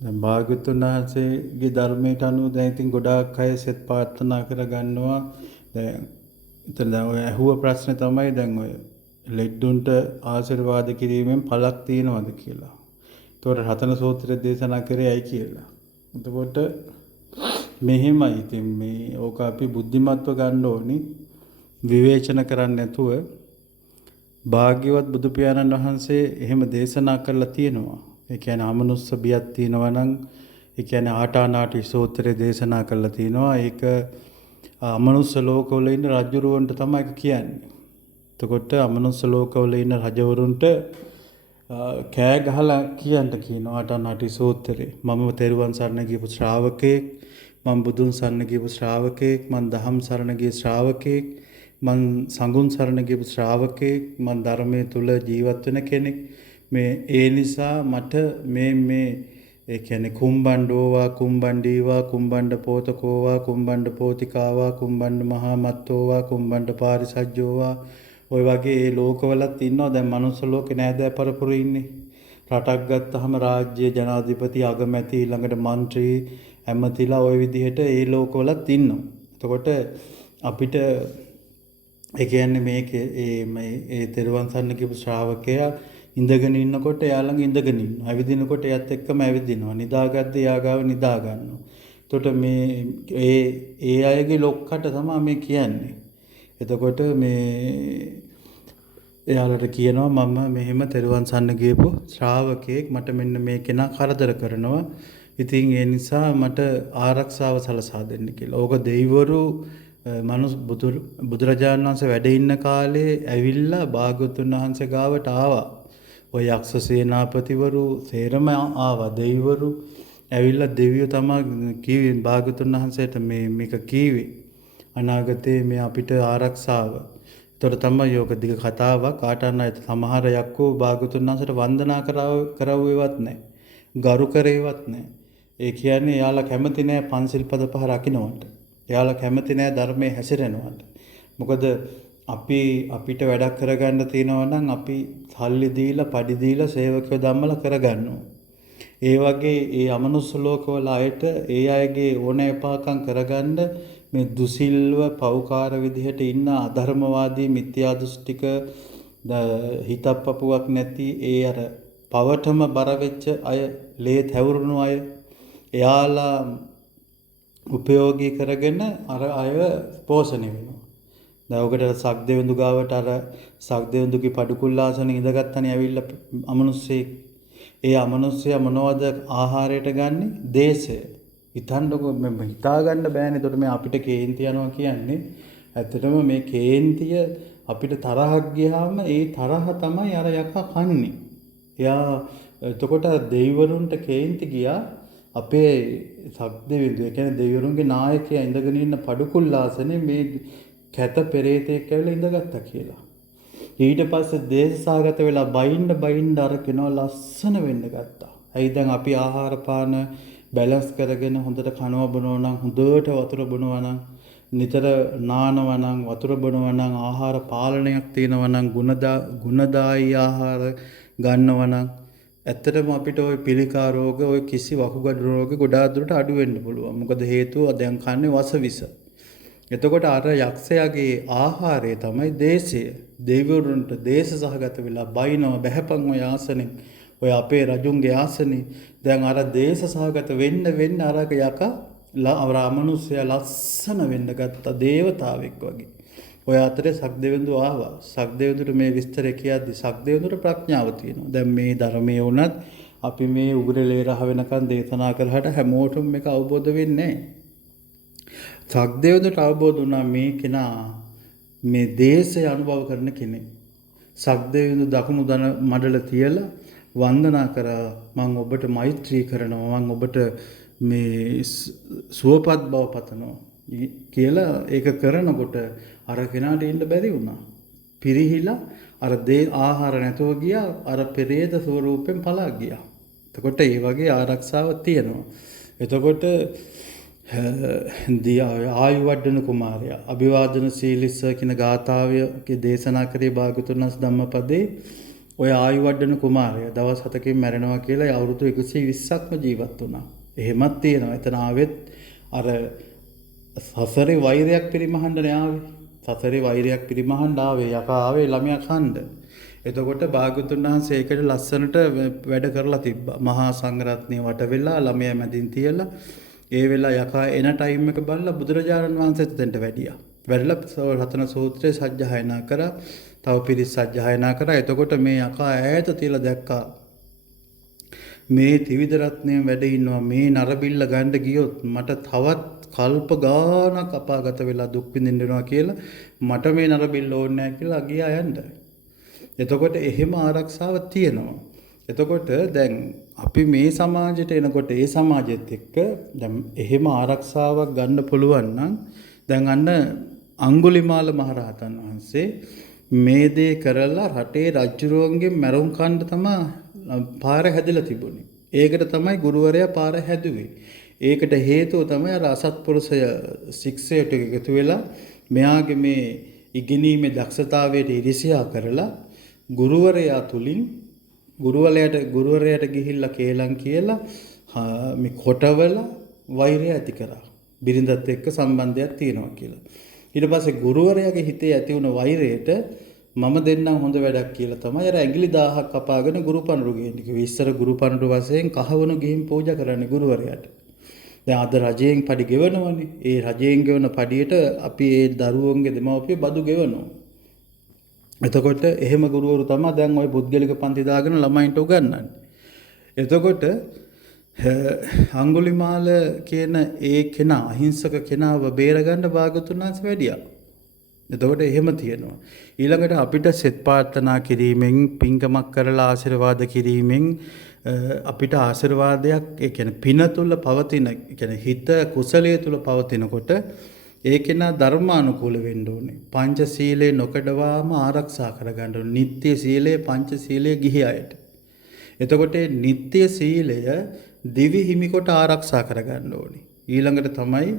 දැන් භාග්‍යවතුන් වහන්සේගේ ධර්මයට අනුව දැන් ඉතින් ගොඩාක් අය සෙත් ප්‍රාර්ථනා කරගන්නවා. දැන් ඉතින් දැන් ඔය අහුව ප්‍රශ්නේ තමයි දැන් ඔය ලෙඩ්ඩුන්ට ආශිර්වාද කිරීමෙන් පළක් තියනවද කියලා. ඒතකොට රතන සූත්‍රය දේශනා කරේ ඇයි කියලා. එතකොට මෙහෙමයි ඉතින් මේ ඕක අපි බුද්ධිමත්ව ගන්න ඕනි. විවේචන කරන්නේ නැතුව භාග්‍යවත් බුදු පියාණන් වහන්සේ එහෙම දේශනා කරලා තියෙනවා. ඒ කියන්නේ අමනුස්ස බියක් තියෙනවා නම් ඒ කියන්නේ ආටානාටි සූත්‍රයේ දේශනා කරලා තියෙනවා. ඒක අමනුස්ස ලෝකවල ඉන්න රජුරවන්ට තමයි කියන්නේ. එතකොට අමනුස්ස ලෝකවල ඉන්න රජවරුන්ට කෑ ගහලා කියනවා ආටානාටි සූත්‍රයේ. මම තෙරුවන් සරණ ගියපු ශ්‍රාවකෙක්, මම බුදුන් සරණ ගියපු ශ්‍රාවකෙක්, මම දහම් සරණ ගිය ශ්‍රාවකෙක්, මං සංඝුන් සරණ ගියපු ශ්‍රාවකෙක්, මං ධර්මයේ තුල ජීවත් වෙන කෙනෙක්. මේ ඒ නිසා මට මේ ඒ කියන්නේ කුම්බණ්ඩෝවා කුම්බණ්ඩීවා කුම්බණ්ඩ පෝතකෝවා කුම්බණ්ඩ පෝතිකාවා කුම්බණ්ඩ මහා මත්තෝවා කුම්බණ්ඩ පාරිසජ්ජෝවා ඔය වගේ ඒ ලෝකවලත් ඉන්නවා. දැන් මනුස්ස ලෝකේ නෑදෑ පරපුර ඉන්නේ. රටක් ගත්තාම රාජ්‍ය ජනාධිපති අගමැති ළඟට മന്ത്രി ඇමතිලා ওই විදිහට ඒ ලෝකවලත් ඉන්නවා. එතකොට අපිට ඒ කියන්නේ මේකේ ඒ තෙරුවන් සරණ කියපු ශ්‍රාවකයා ඉඳගෙන ඉන්නකොට එයා ළඟ ඉඳගෙන ඉන්නවා. ඇවිදිනකොට එයාත් එක්කම ඇවිදිනවා. නිදාගද්ද එයා ගාව නිදා ගන්නවා. එතකොට මේ ඒ අයගේ ලොක්කට තමයි මේ කියන්නේ. එතකොට මේ එයාලට කියනවා මම මෙහෙම තෙරුවන් සරණ ගියපු ශ්‍රාවකෙක්, මට මෙන්න මේ කෙනා කරදර කරනවා. ඉතින් ඒ නිසා මට ආරක්ෂාව සලසා දෙන්න කියලා. ඕක දෙවිවරු බුදුරජාණන් වහන්සේ වැඩ ඉන්න කාලේ ඇවිල්ලා භාග්‍යවතුන් වහන්සේ ගාවට ආවා. ඔය යක්ෂ සේනාපතිවරු සේරම ආවා. දෙවිවරු ඇවිල්ලා දෙවියෝ තමයි කීවේ භාග්‍යවතුන් වහන්සේට මේක කීවේ. අනාගතේ මේ අපිට ආරක්ෂාව. ඒතර තමයි යෝග දිග කතාවක්. ආටන්නයිත සමහර යක්කෝ භාග්‍යවතුන් වහන්සේට වන්දනා කරවුවේවත් නැහැ. ගරු කරේවත් නැහැ. ඒ කියන්නේ එයාලා කැමති නැහැ පන්සිල් පද පහ රකින්නවට. එයාලා කැමති නැහැ ධර්මයේ හැසිරෙනවට. මොකද අපිට වැඩක් කරගන්න තියෙනවා නම් අපි සල්ලි දීලා පඩි දීලා සේවකයෝ ධම්මලා කරගන්නවා. ඒ වගේ ඒ අමනුස්ස ලෝකවල අයට ඒ අයගේ ඕනෑපාකම් කරගන්න මේ දුසිල්ව පෞකාර විදිහට ඉන්න අධර්මවාදී මිත්‍යා දෘෂ්ටික හිතප්පපුවක් නැති ඒ අර පවටම බර වෙච්ච අය, ලේ තැවුරුණු අය එයාලා උපයෝගී කරගෙන අර අය පෝෂණය වෙනවා. දැන් ඔකට සක්දෙවිඳු ගාවට අර සක්දෙවිඳුගේ පඩුකුල්ලාසනේ ඉඳගත්තනේ ඇවිල්ලා අමනුස්සයෙක්. ඒ අමනුස්සයා මොනවද ආහාරයට ගන්නෙ? දේශය. හිතන්නකො මම හිතා ගන්න බෑනේ. එතකොට මේ අපිට කේන්ති යනවා කියන්නේ ඇත්තටම මේ කේන්තිය අපිට තරහක් ගියාම ඒ තරහ තමයි අර යකා කන්නේ. එයා එතකොට දෙවිවරුන්ට කේන්ති ගියා අපේ සක්දෙවිඳු. ඒ කියන්නේ දෙවිවරුන්ගේ නායකයා ඉඳගෙන ඉන්න පඩුකුල්ලාසනේ මේ කැත පෙරේතෙක් ඇවිල්ලා ඉඳගත්තා කියලා. ඊට පස්සේ දේශසහගත වෙලා බයින්න අර කෙනා ලස්සන වෙන්න ගත්තා. ඇයි දැන් අපි ආහාර පාන බැලන්ස් කරගෙන හොඳට කනවා බොනවා නම්, හොඳට වතුර බොනවා නම්, නිතර නානවා නම්, වතුර බොනවා නම්, ආහාර පාලනයක් තියෙනවා නම්, ගුණදායී ආහාර ගන්නවා නම් ඇත්තටම අපිට ওই පිළිකා රෝග, ওই කිසි වකුගඩු රෝග ගොඩාක් දුරට අඩු වෙන්න පුළුවන්. මොකද හේතුව දැන් කන්නේ වසවිස. එතකොට අර යක්ෂයාගේ ආහාරය තමයි දේශය. දෙවිවරුන්ට දේශ සහගත වෙලා බයිනව බැහැපන් ඔය ආසනේ. ඔය අපේ රජුන්ගේ ආසනේ. දැන් අර දේශ සහගත වෙන්න අර යකා අමනුෂ්‍යයා ලස්සන වෙන්න ගත්තා දේවතාවෙක් වගේ. ඔය අතරේ සක්දෙවිඳු ආවා. සක්දෙවිඳුට මේ විස්තරය කියද්දි සක්දෙවිඳුට ප්‍රඥාව තියෙනවා. දැන් මේ ධර්මයේ වුණත් අපි මේ උගුරේ රහ වෙනකන් දේශනා කරහට හැමෝටම මේක අවබෝධ වෙන්නේ නැහැ. සක්දෙවිඳුට අවබෝධ වුණා මේ කෙනා මේ දේශය අනුභව කරන කෙනෙක්. සක්දෙවිඳු දකුණු දන මඩල තියලා වන්දනා කරා, මම ඔබට මෛත්‍රී කරනවා, මම ඔබට මේ සුවපත් බව පතනවා කියලා ඒක කරනකොට අර කෙනාට ඉන්න බැරි වුණා. පිරිහිලා අර ආහාර නැතුව ගියා. අර පෙරේත ස්වරූපෙන් පලා ගියා. එතකොට ඒ වගේ ආරක්ෂාවක් තියෙනවා. එතකොට ආයුවර්ධන කුමාරයා අභිවාදන සීලිස්ස කියන ගාථාවේ දේශනා කරේ භාගතුන් වහන්සේ ධම්මපදේ. ඔය ආයුවඩන කුමාරය දවස් 7කින් මැරෙනවා කියලා අවුරුදු 120ක්ම ජීවත් වුණා. එහෙමත් තියෙනවා. එතන ආවෙත් අර සසරේ වෛරයක් පිරිමහන්න නෑ ආවේ. සසරේ වෛරයක් පිරිමහන්න ආවේ යකා ආවේ ළමයා කණ්ඩ. එතකොට භාග්‍යවතුන් වහන්සේ ඒකට ලස්සනට වැඩ කරලා තිබ්බා. මහා සංඝරත්නය වට වෙලා ළමයා මැදින් තියලා ඒ වෙලාව යකා එන ටයිම් එක බලලා බුදුරජාණන් වහන්සේ එතනට වැඩියා. වැඩලා රතන සූත්‍රය සජ්ජායනා කරා. තව පිරිස් සජ්ජායනා කරා. එතකොට මේ යකා ඈත තියලා දැක්කා. මේ ත්‍රිවිධ රත්නයෙන් වැඩ ඉන්නවා. මේ නරබිල්ල ගන්න ගියොත් මට තවත් කල්ප ගානක් අපාගත වෙලා දුක් විඳින්න වෙනවා කියලා මට මේ නරබිල්ල ඕනේ නැහැ කියලා ගියා යන්න. එතකොට එහෙම ආරක්ෂාවක් තියෙනවා. එතකොට දැන් අපි මේ සමාජයට එනකොට ඒ සමාජෙත් එක්ක දැන් එහෙම ආරක්ෂාවක් ගන්න පුළුවන් නම් දැන් අන්න අඟුලිමාල මහරහතන් වහන්සේ මේ දේ කරලා රටේ රජුරුවන්ගෙන් මැරුම් කන්න තමයි පාර හැදලා තිබුණේ. ඒකට තමයි ගුරුවරයා පාර හැදුවේ. ඒකට හේතුව තමයි අර අසත්පුරුෂය ශික්ෂයට එකතු වෙලා මෙයාගේ මේ ඉගෙනීමේ දක්ෂතාවයට ඉරිසියා කරලා ගුරුවරයා තුලින් ගුරුවරයාට ගිහිල්ලා කේලම් කියලා මේ කොටවල වෛරය ඇති කරා. බිරිඳත් එක්ක සම්බන්ධයක් තියෙනවා කියලා. ඊට පස්සේ ගුරුවරයාගේ හිතේ ඇති වුණ වෛරයට මම දෙන්නම් හොඳ වැඩක් කියලා තමයි අර ඇඟිලි 1000ක් කපාගෙන ගුරු පඬුරු ගේන්නේ. කිව්වේ ඉස්සර ගුරු පඬුරු වශයෙන් කහවණු ගිහින් පූජා කරන්නේ ගුරුවරයාට. දැන් අද රජයෙන් පඩි ගෙවනවනේ. ඒ රජයෙන් ගෙවන පඩියට අපි ඒ දරුවන්ගේ දෙමව්පිය බදු ගෙවනවා. එතකොට එහෙම ගුරුවරු තමයි දැන් ওই පුද්ගලික පන්ති දාගෙන ළමයින්ට උගන්වන්නේ. එතකොට අඟුලිමාල කියන ඒ කෙනා අහිංසක කෙනාව බේරගන්න භාගතුන් වහන්සේ වැඩියා. එතකොට එහෙම තියෙනවා. ඊළඟට අපිට සෙත් ප්‍රාර්ථනා කිරීමෙන් පින්කමක් කරලා ආශිර්වාද කිරීමෙන් අපිට ආශිර්වාදයක් ඒ කියන්නේ පින තුල පවතින කියන්නේ හිත කුසලයේ තුල පවතිනකොට ඒ කෙනා ධර්මානුකූල වෙන්න ඕනේ. පංච සීලේ නොකඩවාම ආරක්ෂා කරගන්න ඕනේ. නිත්‍ය සීලය පංච සීලය ගිහි අයට. එතකොට නිත්‍ය සීලය දිවි හිමිකොට ආරක්ෂා කරගන්න ඕනේ. ඊළඟට තමයි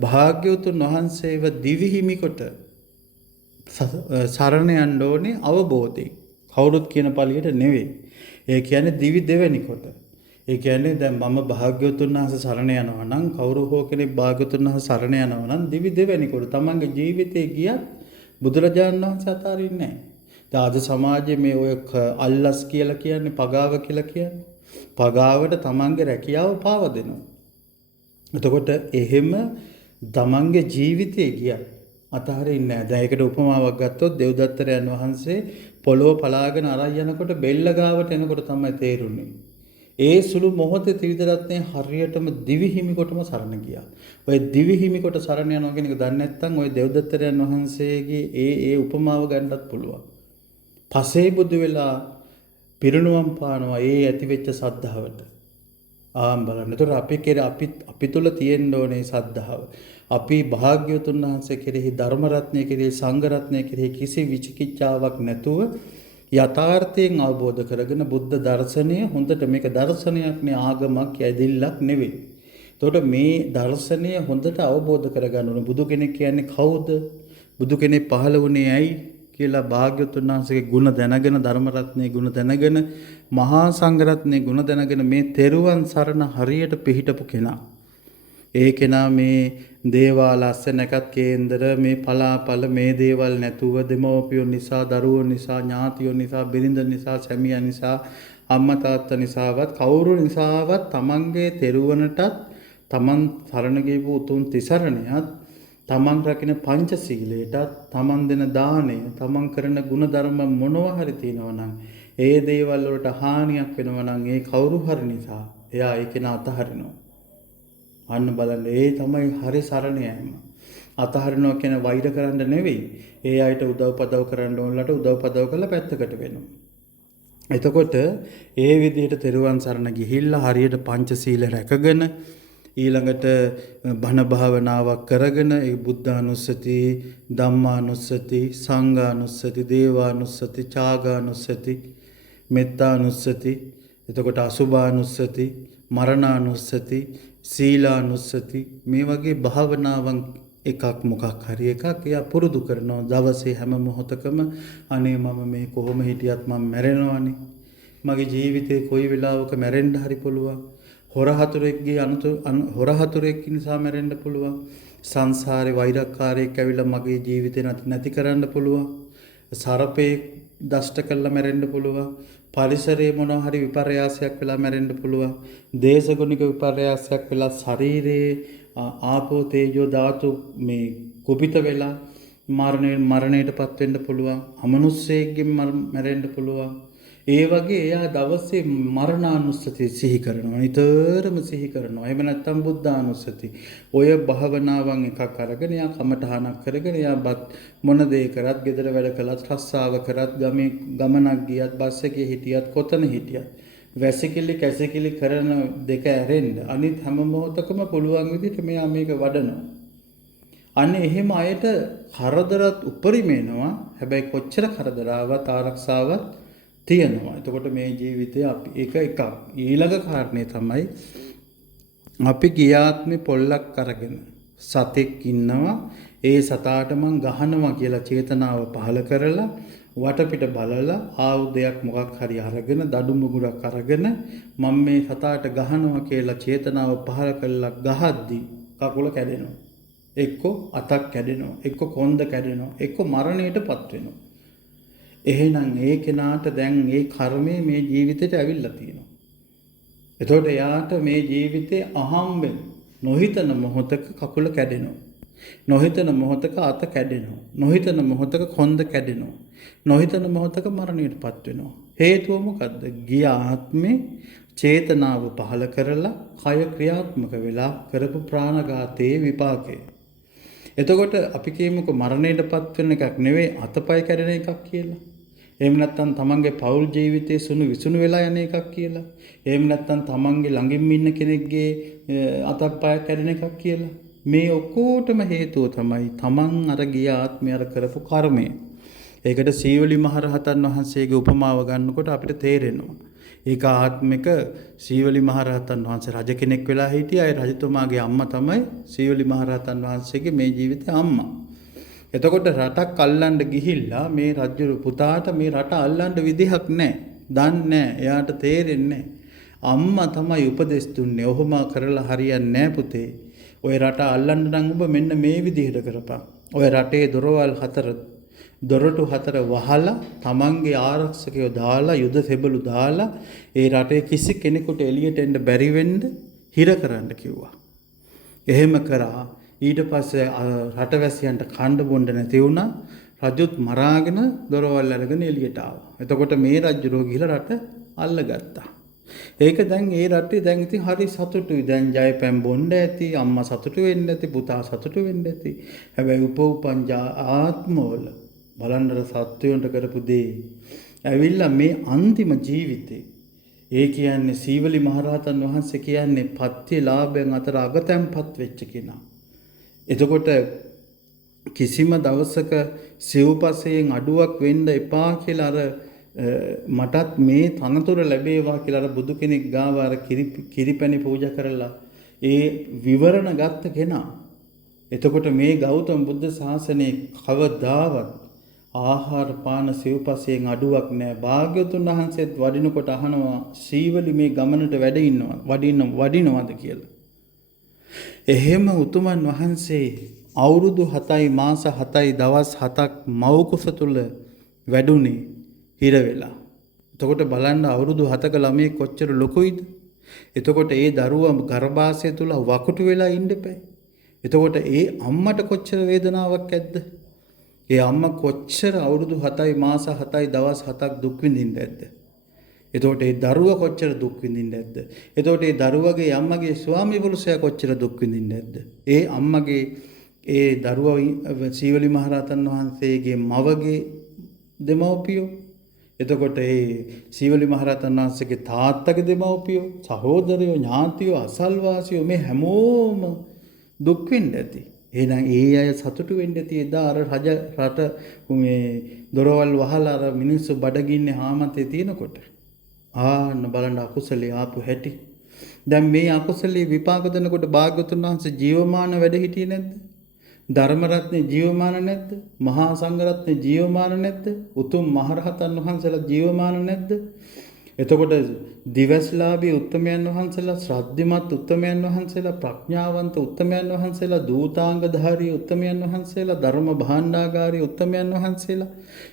භාග්‍යවතුන් වහන්සේව දිවි හිමිකොට සරණ යන්න ඕනේ අවබෝධයෙන්. කවුරුත් කියන පළියට නෙවෙයි. ඒ කියන්නේ දිවි දෙවෙනි කොට. ඒ කියන්නේ දැන් මම භාග්‍යවතුන් වහන්සේ සරණ යනවා නම් කවුරු හෝ කෙනෙක් භාග්‍යවතුන් වහන්සේ සරණ යනවා නම් දිවි දෙවෙනි කොට තමන්ගේ ජීවිතේ ගියත් බුදුරජාණන් වහන්සේ අතාරින්නේ නැහැ. දැන් අද සමාජයේ මේ ඔය අල්ලස් කියලා කියන්නේ පගාව කියලා කියන්නේ පගාවට තමන්ගේ රැකියාව පාව දෙනවා. එතකොට එහෙම තමන්ගේ ජීවිතේ ගියත් අතහරින්නේ නැහැ. දැන් ඒකට උපමාවක් ගත්තොත් දෙව්දත්තරයන් වහන්සේ පොළොව පලාගෙන අරන් යනකොට බෙල්ල ගාවට එනකොට තමයි තේරුනේ. ඒ සුළු මොහොතේ ත්‍රිවිධ රත්නය හරියටම දිවි හිමිකොටම සරණ ගියා. ඔය දිවි හිමිකොට සරණ යනවා කියන එක දන්නේ නැත්නම් ඔය දෙව්දත්තරයන් වහන්සේගේ ඒ උපමාව ගන්නත් පුළුවන්. පසේ බුදු වෙලා පිරිනුවම් පානවා ඒ ඇති වෙච්ච සද්ධාවට. බලන්න. ඒතර අපි තුල තියෙන්න ඕනේ සද්ධාව. අපි භාග්‍යවතුන් වහන්සේ කෙරෙහි ධර්ම රත්නය කෙරෙහි සංඝ රත්නය කෙරෙහි කිසි විචිකිච්ඡාවක් නැතුව යථාර්ථයෙන් අවබෝධ කරගෙන බුද්ධ දර්ශනය හොඳට මේක දර්ශනයක් නේ ආගමක් යැදිල්ලක් නෙවෙයි. එතකොට මේ දර්ශනය හොඳට අවබෝධ කරගන්න ඕනේ. බුදු කෙනෙක් කියන්නේ කවුද? බුදු කෙනෙක් පහළ වුණේ ඇයි කියලා භාග්‍යවතුන් වහන්සේගේ ගුණ දැනගෙන ධර්ම රත්නයේ ගුණ දැනගෙන මහා සංඝ රත්නයේ ගුණ දැනගෙන මේ තෙරුවන් සරණ හරියට පිහිටපු කෙනා. ඒ කෙනා මේ දේවාල අස්සනකත් කේන්දර මේ පලාපල මේ දේවල් නැතුව දෙමව්පියෝ නිසා දරුවෝ නිසා ඥාතියෝ නිසා බිරිඳ නිසා සැමියා නිසා අම්මා තාත්තා නිසාවත් කවුරු නිසාවත් තමන්ගේ තෙරුවනටත් තමන් සරණ ගියපු උතුම් තිසරණයත් තමන් රකින්න පංචශීලයටත් තමන් දෙන දාණය තමන් කරන ගුණ ධර්ම මොනවා හරි තියෙනවා නම් ඒ දේවල් වලට හානියක් වෙනවා නම් ඒ කවුරු හරි නිසා එයා ඒක අතහරිනවා. අන්න බලන්න ඒ තමයි හරි සරණ යෑම. අතහරිනවා කියන වෛර කරන්න නෙවෙයි. ඒ අයට උදව්පදව් කරන්න ඕනලට උදව්පදව් කරලා පැත්තකට වෙනවා. එතකොට ඒ විදිහට තෙරුවන් සරණ ගිහිල්ලා හරියට පංචශීල රැකගෙන ඊළඟට බණ භාවනාවක් කරගෙන ඒ බුද්ධානුස්සති, ධම්මානුස්සති, සංඝානුස්සති, දේවානුස්සති, චාගානුස්සති, මෙත්තානුස්සති, එතකොට අසුභානුස්සති, මරණානුස්සති, සීලානුස්සති මේ වගේ භාවනාවන් එකක් මොකක් හරි එකක් එයා පුරුදු කරනවා. දවසේ හැම මොහොතකම අනේ මම මේ කොහොම හිටියත් මම මැරෙනවානේ. මගේ ජීවිතේ කොයි වෙලාවක මැරෙන්න හරි පුළුවන්. හොරහතුරෙක්ගේ හොරහතුරෙක් නිසා මැරෙන්න පුළුවන්. සංසාරේ වෛරක්කාරයෙක් ඇවිල්ලා මගේ ජීවිතේ නැති කරන්න පුළුවන්. සර්පේ දෂ්ට කළා මැරෙන්න පුළුවන්. පරිසරයේ මොනවා හරි විපර්යාසයක් වෙලා මැරෙන්න පුළුවන්. දේශගුණික විපර්යාසයක් වෙලා ශරීරයේ ආපෝ තේජෝ ධාතු මේ කුපිත වෙලා මරණයටපත් වෙන්න පුළුවන්. අමනුෂ්‍යයෙක්ගෙන් මැරෙන්න පුළුවන්. ඒ වගේ එයා දවසේ මරණානුස්සතිය සිහි කරනවා. නිතරම සිහි කරනවා. එහෙම නැත්නම් බුද්ධානුස්සති. ඔය භාවනාවන් එකක් අරගෙන එයා කමඨහනක් කරගෙන එයා මොන දේ කරත්, ගෙදර වැඩ කළත්, රස්සාව කරත්, ගමේ ගමනක් ගියත්, බස් එකේ හිටියත්, කොතන හිටියත් වැසිකිලි කැසිකිලි කරන දෙක ඇරෙන්න අනිත් හැම මොහොතකම පුළුවන් විදිහට මෙයා මේක වඩනවා. අන්න එහෙම අයට කරදරත් උපරිම එනවා. හැබැයි කොච්චර කරදර ආවත් ආරක්ෂාවක් තියෙනවා. එතකොට මේ ජීවිතේ අපි එක ඊළඟ කාරණේ තමයි අපි ගියාත්මේ පොල්ලක් අරගෙන සතෙක් ඉන්නවා. ඒ සතාට මං ගහනවා කියලා චේතනාව පහළ කරලා වටපිට බලලා ආයුධයක් මොකක් හරි අරගෙන දඩු මුගුරක් අරගෙන මම මේ සතාට ගහනවා කියලා චේතනාව පහළ කළා ගහද්දි කකුල කැඩෙනවා. එක්ක අතක් කැඩෙනවා. එක්ක කොන්ද කැඩෙනවා. එක්ක මරණයටපත් වෙනවා. එහෙනම් ඒ කෙනාට දැන් ඒ කර්මය මේ ජීවිතේට ඇවිල්ලා තියෙනවා. එතකොට එයාට මේ ජීවිතේ අහම්බෙන් නොහිතන මොහොතක කකුල කැඩෙනවා. නොහිතන මොහොතක අත කැඩෙනවා. නොහිතන මොහොතක කොන්ද කැඩෙනවා. නොහිතන මොහොතක මරණයටපත් වෙනවා. හේතුව මොකද්ද? ගිය ආත්මේ චේතනාව පහළ කරලා කය ක්‍රියාත්මක වෙලා කරපු ප්‍රාණඝාතයේ විපාකය. එතකොට අපි කියමුකෝ මරණයටපත් වෙන එකක් නෙවෙයි අතපය කැඩෙන එකක් කියලා. එහෙම නැත්නම් තමන්ගේ පෞල් ජීවිතයේ සුණු විසුණු වෙලා යන එකක් කියලා. එහෙම නැත්නම් තමන්ගේ ළඟින්ම ඉන්න කෙනෙක්ගේ අතපය කැඩෙන එකක් කියලා. මේ ඔක්කොටම හේතුව තමයි තමන් අර ගිය ආත්මය අර කරපු කර්මය. ඒකට සීවලි මහරහතන් වහන්සේගේ උපමාව ගන්නකොට අපිට තේරෙනවා. ඒක ආත්මික සීවලි මහරහතන් වහන්සේ රජ කෙනෙක් වෙලා හිටියා. ඒ රජතුමාගේ අම්මා තමයි සීවලි මහරහතන් වහන්සේගේ මේ ජීවිතේ අම්මා. එතකොට රටක් අල්ලන්න ගිහිල්ලා මේ රජු පුතාට මේ රට අල්ලන්න විදිහක් නැහැ. දන්නේ නැහැ. එයාට තේරෙන්නේ නැහැ. අම්මා තමයි උපදෙස් දුන්නේ. ඔහොම කරලා හරියන්නේ නැහැ පුතේ. ඔය රට අල්ලන්න නම් ඔබ මෙන්න මේ විදිහට කරපන්. ඔය රටේ දොරටු හතර වහලා තමන්ගේ ආරක්ෂකයෝ දාලා යුද සෙබළු දාලා ඒ රටේ කිසි කෙනෙකුට එළියට එන්න බැරි වෙන්න හිර කරන්න කිව්වා. එහෙම කරා. ඊට පස්සේ රටවැසියන්ට කන්න බොන්න නැති වුණා. රජුත් මරාගෙන දොරවල් අරගෙන එළියට ආවා. එතකොට මේ රජුරෝ ගිහලා රට අල්ලගත්තා. ඒක දැන් ඒ රටේ දැන් ඉතින් හරි සතුටුයි. දැන් ජයපැන් බොන්න ඇති, අම්මා සතුටු වෙන්න ඇති, පුතා සතුටු වෙන්න ඇති. හැබැයි උපෝපං ආත්මවල බලන්නර සත්වයන්ට කරපු දේ ඇවිල්ලා මේ අන්තිම ජීවිතේ ඒ කියන්නේ සීවලි මහරහතන් වහන්සේ කියන්නේ පත්‍ය ලාභයන් අතර අගතැන්පත් වෙච්ච කෙනා. එතකොට කිසිම දවසක සිව්පසයෙන් අඩුවක් වෙන්න එපා කියලා අර මටත් මේ තනතුර ලැබේවා කියලා අර බුදු කෙනෙක් ගාව අර කිරිපැණි පූජා කරලා ඒ විවරණ ගත්ත කෙනා. එතකොට මේ ගෞතම බුද්ධ ශාසනයේ කවදාවත් ආහාර පාන සිව්පසයෙන් අඩුවක් නැහැ. භාග්‍යවතුන් වහන්සේත් වඩිනකොට අහනවා සීවලි මේ ගමනට වඩිනවද කියලා. එහෙම උතුමන් වහන්සේ අවුරුදු 7යි මාස 7යි දවස් 7ක් මව් කුස තුල වැඩුණේ හිර වෙලා. එතකොට බලන්න අවුරුදු 7ක ළමයි කොච්චර ලොකුයිද? එතකොට ඒ දරුවා ගර්භාෂය තුල වකුටු වෙලා ඉන්න එපා. එතකොට ඒ අම්මට කොච්චර වේදනාවක් ඇද්ද? ඒ අම්මා කොච්චර අවුරුදු 7යි මාස 7යි දවස් 7ක් දුක් විඳින්න ඇද්ද? එතකොට ඒ දරුවා කොච්චර දුක් විඳින්න ඇද්ද? එතකොට ඒ දරුවගේ අම්මගේ ස්වාමි පුරුෂයා කොච්චර දුක් විඳින්න ඇද්ද? ඒ අම්මගේ ඒ දරුවා සීවලි මහරහතන් වහන්සේගේ මවගේ දෙමව්පියෝ. එතකොට ඒ සීවලි මහරහතන් වහන්සේගේ තාත්තගේ දෙමව්පියෝ, සහෝදරයෝ, ඥාතියෝ, අසල්වාසියෝ මේ හැමෝම දුක් විඳ ඇති. එහෙනම් ඒ අය සතුටු වෙන්න ඇති එදා අර රට මේ දොරවල් වහලා අර මිනිස්සු බඩගින්නේ හාමතේ තියෙනකොට. ආන්න බලන්න අකුසලේ ආපු හැටි. දැන් මේ අකුසලේ විපාක දෙනකොට භාග්‍යවතුන් වහන්සේ ජීවමාන වැඩ හිටියේ නැද්ද? ධර්මරත්නේ ජීවමාන නැද්ද? මහා සංඝරත්නේ ජීවමාන නැද්ද? උතුම් මහරහතන් වහන්සේලා ජීවමාන නැද්ද? එතකොට දිවස්ලාභී උත්තමයන් වහන්සේලා, ශ්‍රද්ධිමත් උත්තමයන් වහන්සේලා, ප්‍රඥාවන්ත උත්තමයන් වහන්සේලා, දූතාංගධාරී උත්තමයන් වහන්සේලා, ධර්ම භාණ්ඩාගාරී උත්තමයන් වහන්සේලා,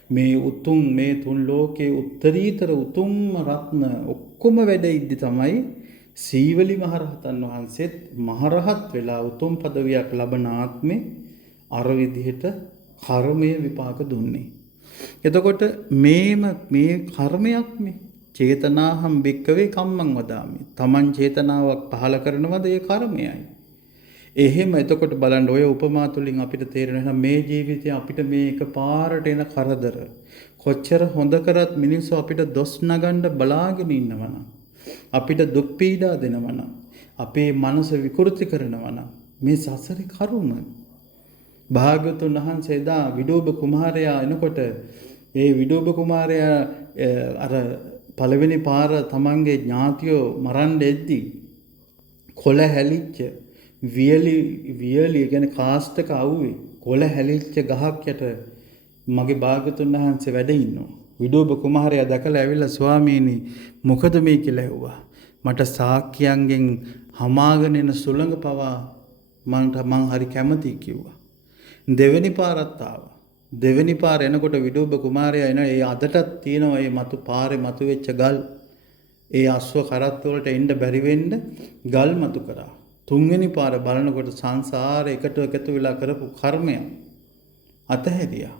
මේ උතුම් මේ තුන් ලෝකයේ උත්තරීතර උතුම්ම රත්න ඔක්කොම වැඩ ඉද්දි තමයි සීවලි මහරහතන් වහන්සේත් මහරහත් වෙලා උතුම් පදවියක් ලබන ආත්මේ අර විදිහට කර්මය විපාක දුන්නේ. එතකොට මේ කර්මයක් මේ චේතනාහම් භික්කවේ කම්මං වදාමි. තමන් චේතනාවක් පහළ කරනවද ඒ කර්මයයි. එහෙම එතකොට බලන්න ඔය උපමා තුලින් අපිට තේරෙනවා මේ ජීවිතේ අපිට මේ එක පාරට එන කරදර කොච්චර හොඳ කරත් මිනිස්සු අපිට දොස් නගන්න බලාගෙන ඉන්නවනම්, අපිට දුක් පීඩා දෙනවනම්, අපේ මනස විකෘති කරනවනම් මේ සසරේ කර්ම. භාග්‍යවතුන් වහන්සේ දා විඩෝබ කුමාරයා එනකොට ඒ විඩෝබ කුමාරයා අර පළවෙනි පාර තමන්ගේ ඥාතියෝ මරන්න එද්දී කොළ හැලිච්ච වියලි කියන්නේ කාස්ටක අවුවේ කොළ හැලිච්ච ගහක් යට මගේ භාග්‍යවතුන් වහන්සේ වැඩ ඉන්නවා. විඩෝබ කුමාරයා දැකලා ඇවිල්ලා ස්වාමීනි මොකද මේ කියලා ඇහුවා. මට සාක්‍යයන්ගෙන් හමාගෙන එන සුළඟ පවා මං හරි කැමතියි කිව්වා. දෙවෙනි පාරත් ආවා. දෙවෙනි පාර එනකොට විඩෝබ කුමාරයා එන ඒ අදටත් තියෙනවා මේ මතු පාරේ මතු වෙච්ච ගල්. ඒ අස්ව කරත් වලට එන්න බැරි වෙන්න ගල් මතු කරා. තුන්වෙනි පාර බලනකොට සංසාරේ එකතු වෙලා කරපු කර්මය අතහැරියා.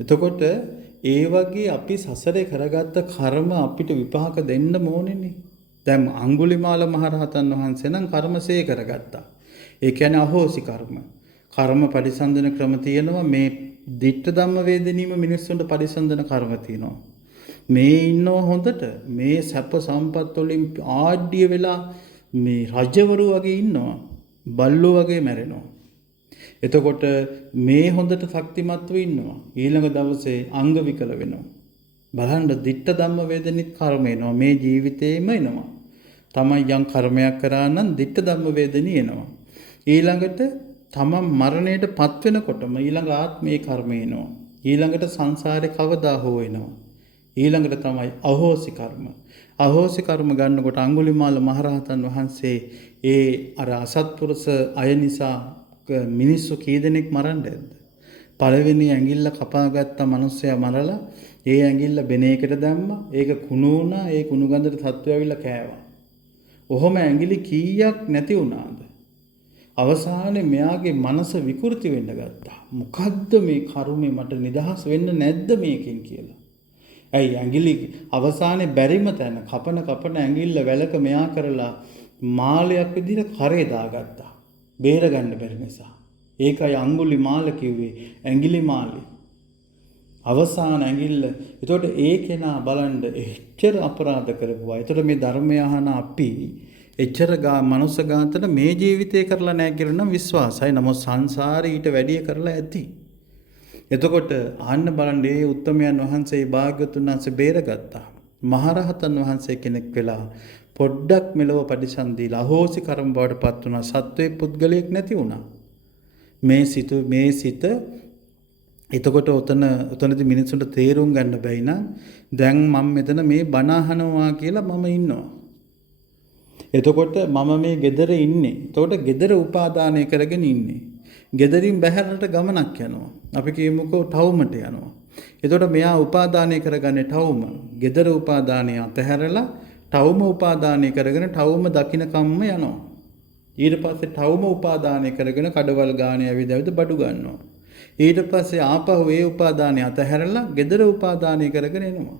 එතකොට ඒ වගේ අපි සසරේ කරගත්ත කර්ම අපිට විපාක දෙන්න ඕනේනේ. දැන් අඟුලිමාල මහරහතන් වහන්සේ නම් කර්මසේ කරගත්තා. ඒ කියන්නේ අහෝසි කර්ම. කර්ම පරිසන්දන ක්‍රම තියෙනවා. මේ දිට්ඨ ධම්ම වේදනීම මිනිස්සුන්ට පරිසන්දන කර්ම තියෙනවා. මේ ඉන්නව හොඳට මේ සැප සම්පත් වලින් ආඩ්‍ය වෙලා මේ රජවරු වගේ ඉන්නවා. බල්ලෝ වගේ මැරෙනවා. එතකොට මේ හොඳට ශක්තිමත්ව ඉන්නවා. ඊළඟ දවසේ අංග විකල වෙනවා. බලන්න දිට්ඨ ධම්ම වේදනිත් කර්ම එනවා. මේ ජීවිතේම එනවා. තමයි යම් කර්මයක් කරා නම් දිට්ඨ ධම්ම වේදනී එනවා. ඊළඟට තමන් මරණයට පත් වෙනකොටම ඊළඟ ආත්මේ කර්ම එනවා. ඊළඟට සංසාරේ කවදා හෝ එනවා. ඊළඟට තමයි අහෝසි කර්ම. අහෝසි කර්ම ගන්නකොට අඟුලිමාල මහරහතන් වහන්සේ ඒ අර අසත්පුරුෂ අය නිසා මිනිස්සු කී දෙනෙක් මරන්නද? පළවෙනි ඇඟිල්ල කපාගත්ත මිනිස්සයා මරලා ඒ ඇඟිල්ල බෙන එකට දැම්මා. ඒක කුණු වුණා. ඒ කුණු ගඳට සත්තු ඇවිල්ලා කෑවා. ඔහොම ඇඟිලි කීයක් නැති වුණාද? අවසානයේ මෙයාගේ මනස විකෘති වෙන්න ගත්තා. මොකද්ද මේ කර්මේ මට නිදහස් වෙන්න නැද්ද මේකෙන් කියලා. ඇයි ඇඟිලි අවසානයේ බැරිම තැන කපන ඇඟිල්ල වැලක මෙයා කරලා මාලයක් විදිහට කරේ දාගත්තා. බේර ගන්න බැරි නිසා. ඒකයි අඟුලිමාල කිව්වේ ඇඟිලි මාලේ. අවසාන ඇඟිල්ල. එතකොට ඒ කෙනා බලන්න එච්චර අපරාධ කරපුවා. එතකොට මේ ධර්මය අහන අපි එච්චර මනුස්ස ගාතන මේ ජීවිතේ කරලා නැහැ කියලා නම් විශ්වාසයි. නමුත් සංසාරේ ඊට වැඩිය කරලා ඇති. එතකොට ආන්න බලන්න මේ උත්තමයන් වහන්සේ භාග්‍යවතුන් වහන්සේ බේරගත්තා. මහරහතන් වහන්සේ කෙනෙක් වෙලා පොඩ්ඩක් මෙලව පරිසන්දීලා අහෝසි කර්ම බවට පත් වුණා. සත්වයේ පුද්ගලයෙක් නැති වුණා. මේ සිත එතකොට ඔතනදී මිනිස්සුන්ට තේරුම් ගන්න බැයි නම් දැන් මම මෙතන මේ බණ අහනවා කියලා මම ඉන්නවා. එතකොට මම මේ gedara ඉන්නේ. එතකොට gedara උපාදානය කරගෙන ඉන්නේ. ගෙදරින් බැහැරට ගමනක් යනවා. අපි කියමුකෝ ටවුමට යනවා. එතකොට මෙයා උපාදානය කරගන්නේ ටවුම. ගෙදර උපාදානය අතහැරලා ටවුම උපාදානය කරගෙන ටවුම දකින්න කම්ම යනවා. ඊට පස්සේ ටවුම උපාදානය කරගෙන කඩවල් ගානේ ඇවිදවිද බඩු ගන්නවා. ඊට පස්සේ ආපහු ඒ උපාදානය අතහැරලා ගෙදර උපාදානය කරගෙන එනවා.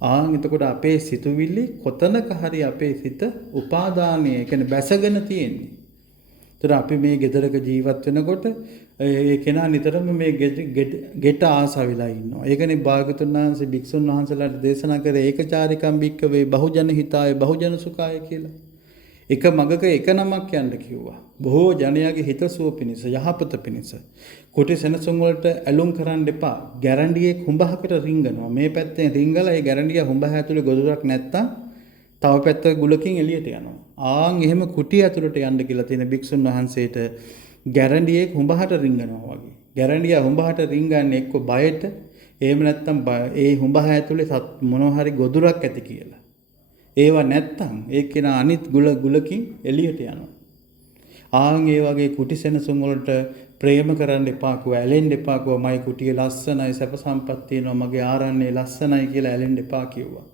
එතකොට අපේ සිතුවිලි කොතනක හරි අපේ සිත උපාදානය කියන්නේ බැසගෙන තියෙන්නේ. ඒතර අපි මේ ගෙදරක ජීවත් වෙනකොට ඒ කෙනා නිතරම මේ ගෙට ආසවිලා ඉන්නවා. ඒකනේ භාගතුන් වහන්සේ භික්ෂුන් වහන්සේලාට දේශනා කරේ ඒකචාරිකම් භික්කවේ බහුජන හිතාය බහුජන සුඛාය කියලා. එක මගක එක නමක් යන්න කිව්වා. බොහෝ ජනයාගේ හිතසුව පිණිස යහපත පිණිස. කුටි සෙනසුන් වලට ඇලුම් කරන්න එපා. ගැරන්ඩියේ කුඹහකට රිංගනවා. මේ පැත්තෙන් රිංගලා ඒ ගැරන්ඩිය හුඹහ ඇතුලේ ගොදුරක් නැත්තම් තව පැත්තක ගුලකින් එළියට යනවා. එහෙම කුටි ඇතුළට යන්න කියලා තියෙන භික්ෂුන් වහන්සේට ගැරන්ඩියෙක් හුඹහට රිංගනවා වගේ. ගැරන්ඩියා හුඹහට රිංගන්නේ එක්ක බයට එහෙම නැත්නම් ඒ හුඹහ ඇතුලේ මොනවා හරි ගොදුරක් ඇති කියලා. ඒව නැත්තම් ඒ කෙනා අනිත් ගුලකින් එළියට යනවා. ආන් ඒ වගේ කුටි සෙනසුන් වලට ප්‍රේම කරන්න එපා කෝ ඇලෙන්න එපා කෝ මයි කුටිය ලස්සනයි සැප සම්පත් තියෙනවා මගේ ආරණ්‍ය ලස්සනයි කියලා ඇලෙන්න එපා කිව්වා.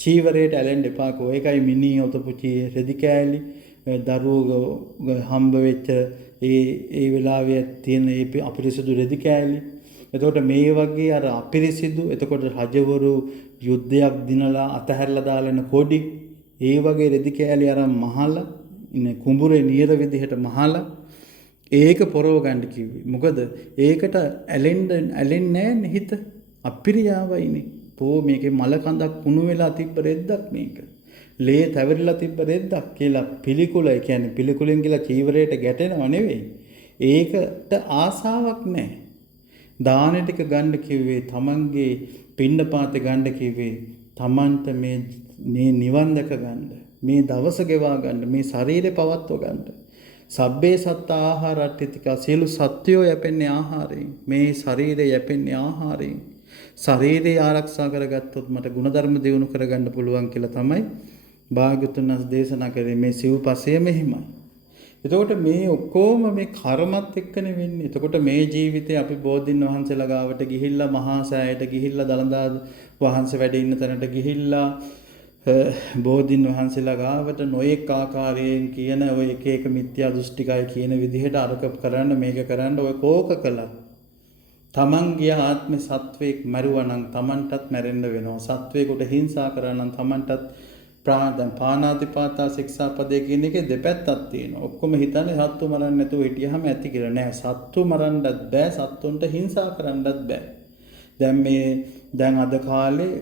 චීවරයට ඇලෙන්න එපා කෝ ඒකයි මිනි ඔතපුචි රෙදි කෑලි දරුවෝ හම්බ වෙච්ච ඒ වෙලාවේ තියෙන ඒ අපිරිසුදු රෙදි කෑලි. එතකොට මේ වගේ අර අපිරිසිදු එතකොට රජවරු යුද්ධයක් දිනලා අතහැරලා දාලන කොඩි ඒ වගේ රෙදි කෑලි අරන් මහලා ඉන්නේ කුඹුරේ නියර විදිහට මහලා ඒක පොරව ගන්න කිව්වේ. මොකද ඒකට ඇලෙන්නේ නැහැ හිත. අපිරියාවයිනේ. පෝ මේකේ මල කඳක් කුණු වෙලා තිබ්බ රෙද්දක් මේක. ලේ තැවරිලා තිබ්බ රෙද්දක් කියලා පිළිකුල ඒ කියන්නේ පිළිකුලෙන් කියලා චීවරයට ගැටෙනව නෙවෙයි. ඒකට ආසාවක් නැහැ. දාන ටික ගන්න කිව්වේ තමන්ගේ පින්නපාත ගන්න කිව්වේ තමන්ට මේ නිවන් දැක ගන්න. මේ දවස ගෙවා ගන්න. මේ ශරීරය පවත්ව ගන්න. සබ්බේ සත්ත ආහාරට්ඨිතික සියලු සත්වයෝ යැපෙන්නේ ආහාරයෙන්. මේ ශරීරය යැපෙන්නේ ආහාරයෙන්. ශරීරය ආරක්ෂා කරගත්තොත් මට ගුණධර්ම දියුණු කරගන්න පුළුවන් කියලා තමයි භාග්‍යවතුන් වහන්සේ දේශනා කරේ මේ සිව්පසය මෙහිමයි. එතකොට මේ ඔක්කොම මේ කර්මත් එක්කනේ වෙන්නේ. එතකොට මේ ජීවිතේ අපි බෝධින් වහන්සේලා ගාවට ගිහිල්ලා මහා සෑයට ගිහිල්ලා දලදා වහන්සේ වැඩ ඉන්න තැනට ගිහිල්ලා බෝධින් වහන්සේලා ගාවට නොයෙක් ආකාරයෙන් කියන ඔය එක එක මිත්‍යා දෘෂ්ටිකයි කියන විදිහට අරක කරන්න මේක කරන්න ඔය කෝක කළා. තමන්ගේ ආත්ම සත්වයක් මරුවා නම් තමන්ටත් මැරෙන්න වෙනවා. සත්වයකට හිංසා කරා නම් තමන්ටත් පානාතිපාතා ශික්ෂාපදේ කියන එකේ දෙපැත්තක් තියෙනවා. ඔක්කොම හිතන්නේ සත්තු මරන්න නැතුව හිටියහම ඇති කියලා. නෑ සත්තු මරන්නත් බෑ. සත්තුන්ට හිංසා කරන්නත් බෑ. දැන් අද කාලේ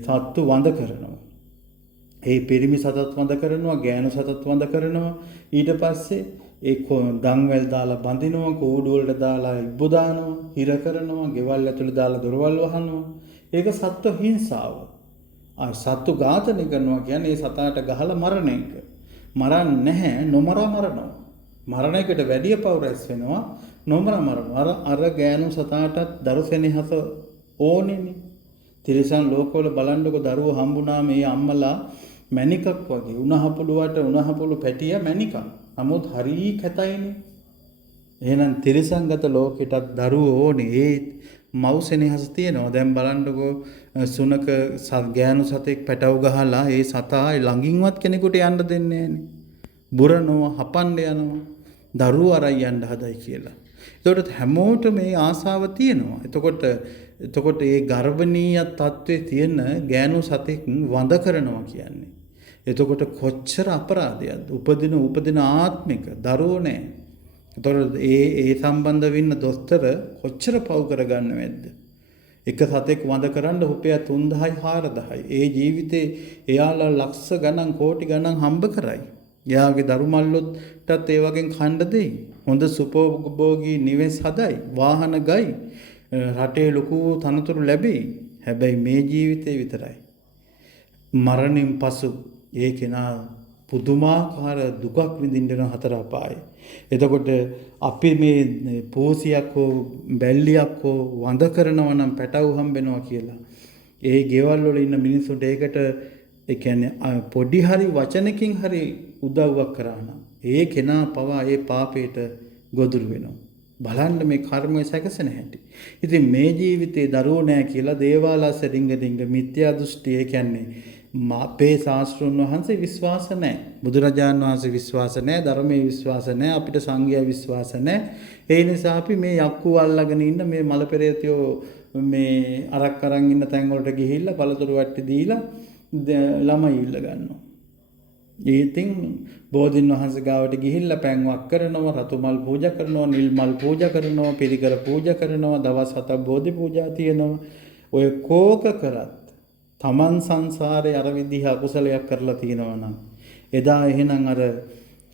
සත්තු වඳ කරනවා. ඒ පිරිමි සතත් වඳ කරනවා, ගෑනු සතත් වඳ කරනවා. ඊට පස්සේ ඒ දන්වැල් දාලා බඳිනවා, කූඩු වලට දාලා ඉබ්බු දානවා, හිර කරනවා, ගෙවල් ඇතුළේ දාලා දොරවල් වහනවා. ඒක සත්ව හිංසාව. සත්තු ඝාතනය කරනවා කියන්නේ ඒ සතාට ගහලා මරණ එක. මරන්නේ නැහැ, නොමරා මරනවා. මරණ එකට වැඩිය පව් රැස් වෙනවා, නොමරා මරනවා. අර ගෑනු සතාටත් දරු සෙනෙහස ඕනේනේ. තිරිසන් ලෝකවල බලන්නකො දරුවෝ හම්බුනා මේ අම්මලා මැණිකක් වගේ උණහපුළුවට උණහපුළු පැටිය මැණිකක්. නමුත් හරි කැතයිනේ. එහෙනම් තිරිසන්ගත ලෝකෙටත් දරුවෝ ඕනේ. ඒ මව් සෙනෙහස තියෙනවා. දැන් බලන්නකො සුනක ගෑනු සතෙක් පැටව ගහලා ඒ සතා ළඟින්වත් කෙනෙකුට යන්න දෙන්නේ නැහනේ. බුරනවා, හපන්න යනවා. දරුවෝ අරයි යන්න හදයි කියලා. ඒකට හැමෝටම මේ ආසාව තියෙනවා. එතකොට ඒ ගර්භණීය තත්ත්වයේ තියෙන ගෑනු සතෙක් වඳ කරනවා කියන්නේ. එතකොට කොච්චර අපරාධයක්ද? උපදින ආත්මික දරුවෝ නැහැ. එතකොට ඒ සම්බන්ධ වෙන්න දොස්තර කොච්චර පව් කරගන්නවද? එක සතෙක් වඳ කරන්න රුපියල් 3000යි 4000යි. ඒ ජීවිතේ එයාලා ලක්ෂ ගණන් කෝටි ගණන් හම්බ කරයි. එයාගේ දරු මල්ලොත්ටත් ඒ වගේ කණ්ඩ දෙයි. හොඳ සුපෝභෝගී නිවෙස් හදයි. වාහන ගයි. රටේ ලොකු තනතුරු ලැබෙයි. හැබැයි මේ ජීවිතේ විතරයි. මරණින් පසු ඒ කෙනා පුදුමාකාර දුකක් විඳින්න හතර අපායේ. එතකොට අපි මේ පෝසියක් හෝ බැල්ලියක් හෝ වඳ කරනවා නම් පැටව හම්බෙනවා කියලා. ඒ ගෙවල් වල ඉන්න මිනිස්සුන්ට ඒකට ඒ කියන්නේ පොඩි හරි වචනකින් හරි උදව්වක් කරා නම් ඒ කෙනා පවා ඒ පාපයට ගොදුරු වෙනවා. බලන්න මේ කර්මය සැකසෙන හැටි. ඉතින් මේ ජීවිතේ දරුවෝ නැහැ කියලා දේවාලස රිංග මිත්‍යා දෘෂ්ටි ඒ කියන්නේ අපේ ශාස්ත්‍රඥ වහන්සේ විශ්වාස නැහැ. බුදුරජාණන් වහන්සේ විශ්වාස නැහැ. ධර්මයේ විශ්වාස නැහැ. අපිට සංඝයා විශ්වාස නැහැ. ඒ නිසා අපි මේ යක්කු අල්ලගෙන ඉන්න මේ මල පෙරේතයෝ මේ අරක් අරන් ඉන්න තැන් වලට ගිහිල්ලා පළතුරු වට්ටි දීලා ළමයි ඉල්ල ගන්නවා. ඉතින් බෝධින් වහන්සේ ගාවට ගිහිල්ලා පෑන් වක් කරනවා, රතු මල් පූජා කරනවා, නිල් මල් පූජා කරනවා, පිරිකර පූජා කරනවා, දවස් 7ක් බෝධි පූජා තියෙනවා. ඔය කෝක කරත් තමන් සංසාරේ අර විදිහ අකුසලයක් කරලා තියෙනවා නම් එදා එහෙනම්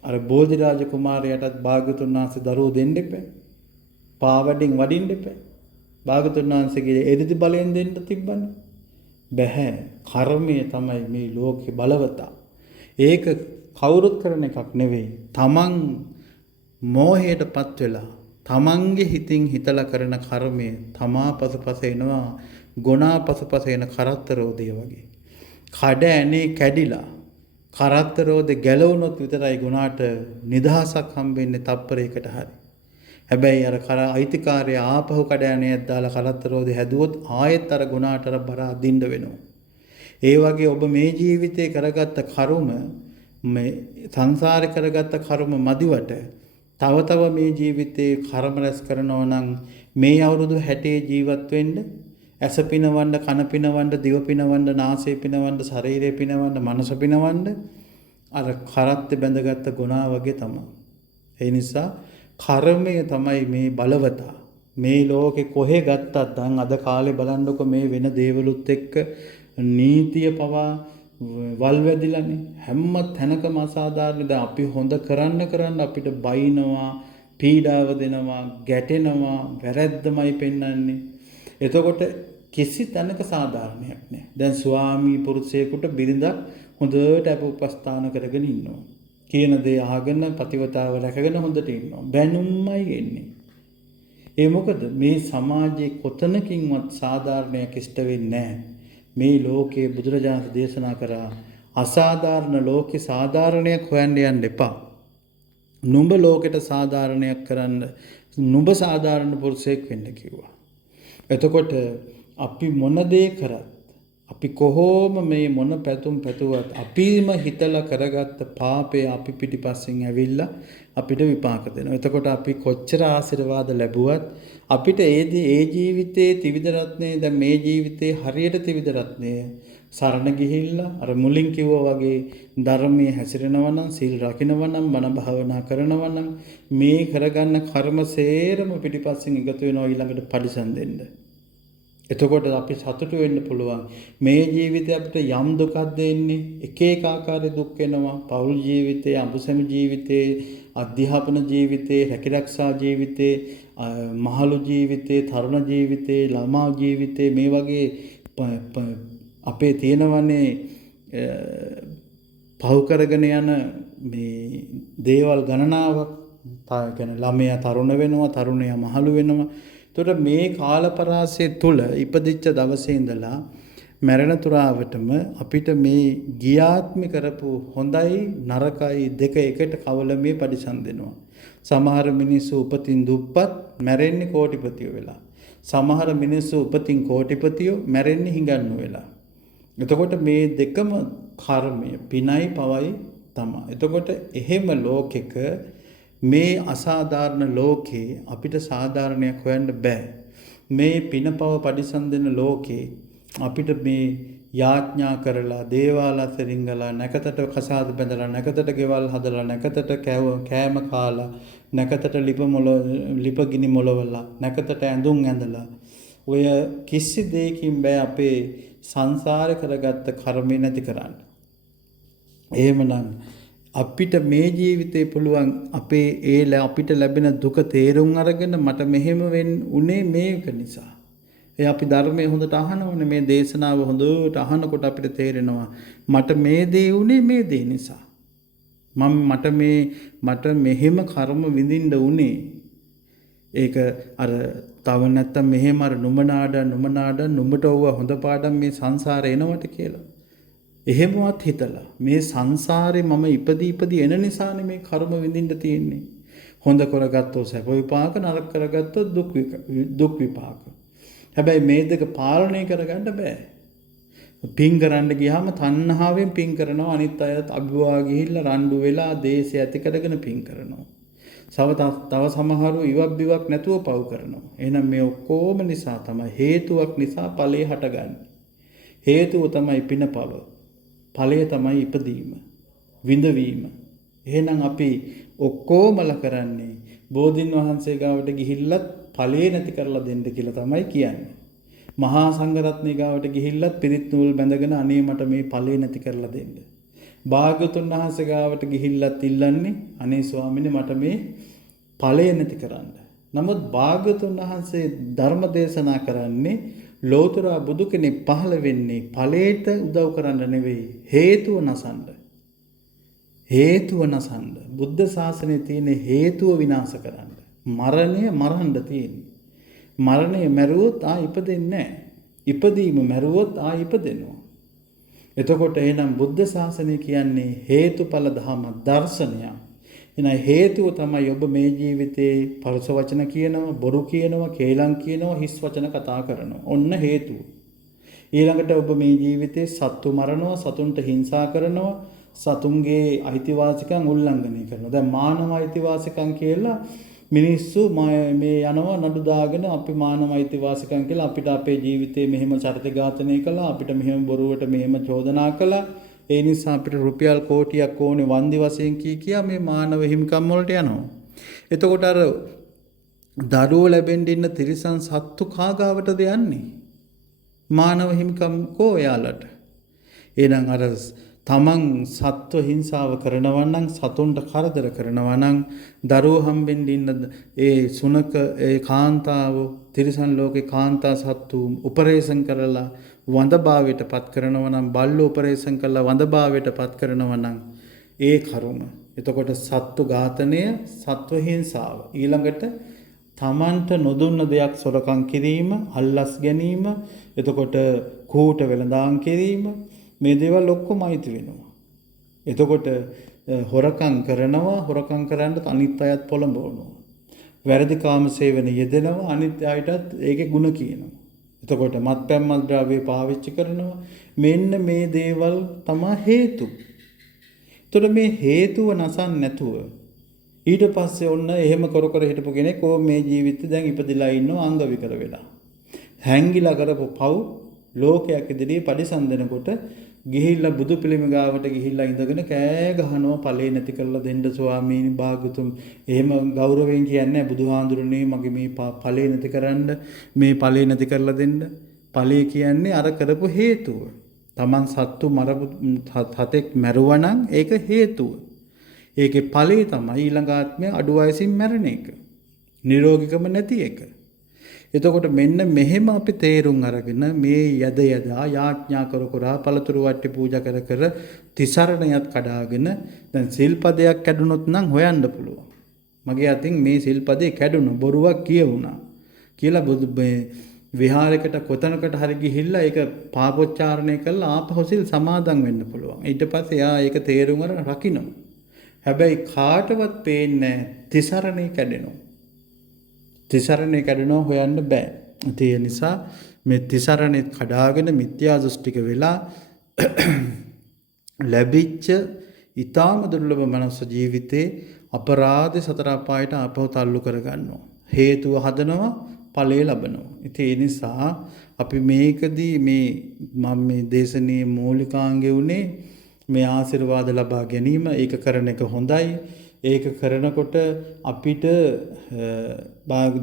අර බෝධිරාජ කුමාරයාටත් භාග්‍යතුන් වහන්සේ දරුවෝ දෙන්න එපා. පාවඩින් වඩින්න එපා. භාග්‍යතුන් වහන්සේගේ එරිදි බලයෙන් දෙන්න තිබ්බනේ. බැහැ. කර්මය තමයි මේ ලෝකේ බලවතා. ඒක කවුරුත් කරන එකක් නෙවෙයි. තමන් මෝහයටපත් වෙලා තමන්ගේ හිතින් හිතලා කරන කර්මය තමා පසුපස එනවා ගුණා පසුපස එන කරත්තරෝදය වගේ. කඩ ඇනේ කැඩිලා කරත්තරෝදේ ගැලවුණොත් විතරයි ගුණාට නිදහසක් හම්බෙන්නේ තප්පරයකට හරි. හැබැයි අර අයිතිකාරය ආපහු කඩ ඇනේක් දාලා කරත්තරෝදේ හැදුවොත් ආයෙත් අර ගුණාට අර බර අදින්න වෙනවා. ඒ වගේ ඔබ මේ ජීවිතේ කරගත්ත කර්ම මේ සංසාරේ කරගත්ත කර්ම මදිවට තව මේ ජීවිතේ කර්ම රැස් කරනවා නම් මේ අවුරුදු 60 ජීවත් වෙන්න ඇස පිනවන්න කන පිනවන්න දිව පිනවන්න නාසය පිනවන්න ශරීරය පිනවන්න මනස පිනවන්න අර කරත් බැඳගත්ත ගුණා වගේ තමයි. ඒ නිසා කර්මය තමයි මේ බලවතා. මේ ලෝකේ කොහෙ ගත්තත් දැන් අද කාලේ බලන්නකො මේ වෙන දේවලුත් එක්ක නීතිය පවා වල් වැදිලානේ. හැම තැනකම අසාධාරණ. දැන් අපි හොඳ කරන්න අපිට බයිනවා, පීඩාව දෙනවා, ගැටෙනවා, වැරැද්දමයි පෙන්වන්නේ. එතකොට කිසි තැනක සාධාරණයක් නැහැ. දැන් ස්වාමී පුරුෂයෙකුට බිරිඳක් හොඳට අප උපස්ථාන කරගෙන ඉන්නවා. කියන දේ අහගෙන පතිවතාව රැකගෙන හොඳට ඉන්නවා. බැනුම්මයි එන්නේ. ඒ මොකද මේ සමාජයේ කොතනකින්වත් සාධාරණයක් ඉෂ්ට වෙන්නේ නැහැ. මේ ලෝකයේ බුදුරජාණන් දේශනා කරා අසාධාරණ ලෝකේ සාධාරණයක් හොයන්න යන්න එපා. නුඹ ලෝකෙට සාධාරණයක් කරන්න නුඹ සාධාරණ පුරුෂයෙක් වෙන්න කිව්වා. එතකොට අපි මොන දේ කරත් අපි කොහොම මේ මොන පැතුම් පැතුවත් අපිම හිතලා කරගත්ත පාපය අපි පිටිපස්සෙන් ඇවිල්ලා අපිට විපාක දෙනවා. එතකොට අපි කොච්චර ආශිර්වාද ලැබුවත් අපිට ඒ ජීවිතයේ ත්‍රිවිධ රත්නේ දැන් මේ ජීවිතේ හරියට ත්‍රිවිධ රත්නේ සරණ ගිහිල්ලා අර මුලින් කිව්වා වගේ ධර්මයේ හැසිරෙනවා නම් සීල් රකින්නවා නම් මන භාවනා කරනවා නම් මේ කරගන්න කර්ම සේරම පිටිපස්සෙන් එකතු වෙනවා ඊළඟට පරිසම් දෙන්න. එතකොට අපි සතුටු වෙන්න පුළුවන්. මේ ජීවිතේ අපිට යම් දුකක් දෙන්නේ එක ආකාරයේ දුක් වෙනවා. පෞල් ජීවිතේ, අඹසම ජීවිතේ, අධ්‍යාපන ජීවිතේ, රැකිරක්ෂා ජීවිතේ, මහලු ජීවිතේ, තරුණ ජීවිතේ, ළමා ජීවිතේ මේ වගේ අපේ තියෙනවනේ පහු කරගෙන යන මේ දේවල් ගණනාවක්. කියන්නේ ළමයා තරුණ වෙනවා, තරුණයා මහලු වෙනවා. එතකොට මේ කාලපරාසය තුල ඉපදිච්ච දවසේ ඉඳලා මරණ තුරාවටම අපිට මේ ගියාත්මි කරපු හොඳයි නරකයි දෙක එකට කවලමේ පරිසම් දෙනවා. සමහර මිනිස්සු උපතින් දුප්පත් මැරෙන්නේ කෝටිපතියෝ වෙලා. සමහර මිනිස්සු උපතින් කෝටිපතියෝ මැරෙන්නේ හිඟන්නු වෙලා. එතකොට මේ දෙකම කර්මය පිනයි පවයි තමයි. එතකොට එහෙම ලෝකෙක මේ අසාධාරණ ලෝකේ අපිට සාධාරණයක් හොයන්න බෑ. මේ පිනපව පරිසම් දෙන ලෝකේ අපිට මේ යාඥා කරලා දේවාල අතරින්ගලා නැකතට කසාද බැඳලා නැකතට ගෙවල් හදලා නැකතට කෑම කාලා නැකතට ලිපගිනි මොලවලා නැකතට ඇඳුම් ඇඳලා ඔය කිසි දෙයකින් බෑ අපේ සංසාරේ කරගත්ත කර්මය නැති කරන්න. එහෙමනම් අපිට මේ ජීවිතේ පුළුවන් අපේ අපිට ලැබෙන දුක තේරුම් අරගෙන මට මෙහෙම උනේ මේක නිසා. අපි ධර්මයේ හොඳට අහනවනේ මේ දේශනාව හොඳට අහනකොට අපිට තේරෙනවා මට මේ දේ උනේ මේ දේ නිසා. මට මෙහෙම කර්ම විඳින්න උනේ. ඒක අර තව නැත්තම් මෙහෙම අර නුඹනාඩ නුඹට ඕව හොඳ පාඩම් මේ සංසාරේ එනවට කියලා. එහෙමවත් හිතලා මේ සංසාරේ මම ඉපදී එන නිසානේ මේ කර්ම විඳින්න තියෙන්නේ. හොඳ කරගත්තොත් සැප විපාක නරක කරගත්තොත් දුක් විපාක. හැබැයි මේ දෙක පාලනය කරගන්න බෑ. පින් කරන්න ගියාම තණ්හාවෙන් පින් කරනවා අනිත් අයත් අභිවා ගිහිල්ලා රණ්ඩු වෙලා දේශය ඇති කරගෙන පින් කරනවා. තව සමහරු ඉවක් බිවක් නැතුව පව් කරනවා. එහෙනම් මේ ඔක්කොම නිසා තමයි හේතුවක් නිසා ඵලය හටගන්නේ. හේතුව තමයි පිනපව. ඵලය තමයි ඉපදීම. විඳවීම. එහෙනම් අපි ඔක්කොමල කරන්නේ බෝධින් වහන්සේ ගාවට ගිහිල්ලත් ඵලේ නැති කරලා දෙන්න කියලා තමයි කියන්නේ. මහා සංඝරත්නය ගාවට ගිහිල්ලත් පිරිත් නූල් බැඳගෙන අනේ මට මේ ඵලේ නැති කරලා දෙන්න. භාග්‍යවතුන් වහන්සේ ගාවට ගිහිල්ලත් ඉල්ලන්නේ අනේ ස්වාමීනි මට මේ ඵලය නැති කරන්න. නමුත් භාග්‍යවතුන් වහන්සේ ධර්ම දේශනා කරන්නේ ලෝතර බුදු කෙනෙක් පහළ වෙන්නේ ඵලයට උදව් කරන්න නෙවෙයි හේතුව නසන්න. හේතුව නසන්න. බුද්ධ ශාසනයේ තියෙන හේතුව විනාශ කරන්න. මරණය මරන්න තියෙන්නේ. මරණය මැරුවොත් ඉපදෙන්නේ නැහැ. ඉපදීම මැරුවොත් ඉපදෙනවා. එතකොට එහෙනම් බුද්ධ ශාසනය කියන්නේ හේතුඵල ධම දර්ශනයක්. එහෙනම් හේතුව තමයි ඔබ මේ ජීවිතේ පරුස වචන කියනවා, බොරු කියනවා, කේලම් කියනවා, හිස් වචන කතා කරනවා. ඔන්න හේතුව. ඊළඟට ඔබ මේ ජීවිතේ සත්තු මරනවා, සතුන්ට හිංසා කරනවා, සතුන්ගේ අයිතිවාසිකම් උල්ලංඝනය කරනවා. දැන් මානව අයිතිවාසිකම් කියලා මිනිස්සු මේ යනවා නඩු දාගෙන අපි මානව අයිතිවාසිකම් කියලා අපිට අපේ ජීවිතේ මෙහෙම චරිත ඝාතනය කළා, අපිට මෙහෙම බොරුවට මෙහෙම චෝදනා කළා. ඒ නිසා අපිට රුපියල් කෝටියක් ඕනේ වන්දි වශයෙන් කියා මේ මානව හිමිකම් වලට යනවා. එතකොට අර දරුවෝ ලැබෙන්න ඉන්න තිරිසන් සත්තු කාගාවටද යන්නේ? මානව හිමිකම් කෝ එයාලට. එහෙනම් අර තමන් සත්ව හිංසාව කරනවා නම්, සතුන්ට කරදර කරනවා නම්, දරුවෝ හම්බෙන්න ඉන්න ඒ සුනක ඒ කාන්තාව තිරිසන් ලෝකේ කාන්තා සත්තු ඔපරේෂන් කරලා වඳභාවයට පත් කරනවා නම්, බල්ලෝ ඔපරේෂන් කරලා වඳභාවයට පත් කරනවා නම් ඒ කරුම. එතකොට සත්තු ඝාතනය, සත්ව හිංසාව. ඊළඟට තමන්ට නොදුන්න දෙයක් සොරකම් කිරීම, අල්ලස් ගැනීම, එතකොට කූට වෙළඳාම් කිරීම, මේ දේවල් ඔක්කොම අයිති වෙනවා. එතකොට හොරකම් කරනවා, හොරකම් කරන්න අනිත් අයත් පොළඹවනවා. වැරදි කාම සේවන යෙදෙනවා, අනිත් අයටත් ඒකේ ಗುಣ කියනවා. එතකොට මත්පැන් මත්ද්‍රව්‍ය පාවිච්චි කරනවා. මෙන්න මේ දේවල් තමයි හේතු. එතකොට මේ හේතුව නසන්න නැතුව ඊට පස්සේ ඔන්න එහෙම කර හිටපු කෙනෙක් මේ ජීවිතේ දැන් ඉපදිලා ඉන්නවා අංග විකර වෙලා. හැංගිලා කරපු පව් ලෝකයක් ඉදිරියේ පරිසම්දෙනකොට ගිහිල්ලා බුදු පිළිම ගාවට ගිහිල්ලා ඉඳගෙන කෑ ගහනවා ඵලේ නැති කරලා දෙන්න ස්වාමීනි භාගතුම්. එහෙම ගෞරවයෙන් කියන්නේ බුදුහාඳුරනේ මගේ මේ ඵලේ නැති කරන්න, මේ ඵලේ නැති කරලා දෙන්න. ඵලේ කියන්නේ අර කරපු හේතුව. Taman සත්තු මරපු හතෙක් මැරුවනම් ඒක හේතුව. ඒකේ ඵලේ තමයි ඊළඟ ආත්මය අඩු වයසින් මැරෙන එක. නිරෝගීකම නැති එක. එතකොට මෙන්න මෙහෙම අපි තේරුම් අරගෙන මේ යද යදා යාඥා කර කර පළතුරු වට්ටි පූජා කර කර තිසරණයත් කඩාගෙන දැන් සිල්පදයක් කැඩුනොත් නම් හොයන්න පුළුවන්. මගේ අතින් මේ සිල්පදේ කැඩුණා, බොරුවක් කියවුණා කියලා බුදු විහාරයකට කොතනකට හරි ගිහිල්ලා ඒක පාපොච්චාරණය කරලා ආපහු සිල් සමාදන් වෙන්න පුළුවන්. ඊට පස්සේ එයා ඒක තේරුම් අරන් රකින්න. හැබැයි කාටවත් පේන්නේ තිසරණේ කැඩෙනවා. තිසරණේ කැඩෙනවා හොයන්න බෑ. ඒ නිසා මේ තිසරණේ කඩාගෙන මිත්‍යා දෘෂ්ටික වෙලා ලැබිච්ච ඊටාම දුර්ලභ මනුස්ස ජීවිතේ අපරාධ සතර අපායට ආපහු තල්ලු කරගන්නවා. හේතුව හදනවා, ඵලය ලබනවා. ඉතින් ඒ නිසා අපි මේකදී මම මේ දේශනේ මූලිකාංගය උනේ මේ ආශිර්වාද ලබා ගැනීම. ඒක කරන එක හොඳයි. ඒක කරනකොට අපිට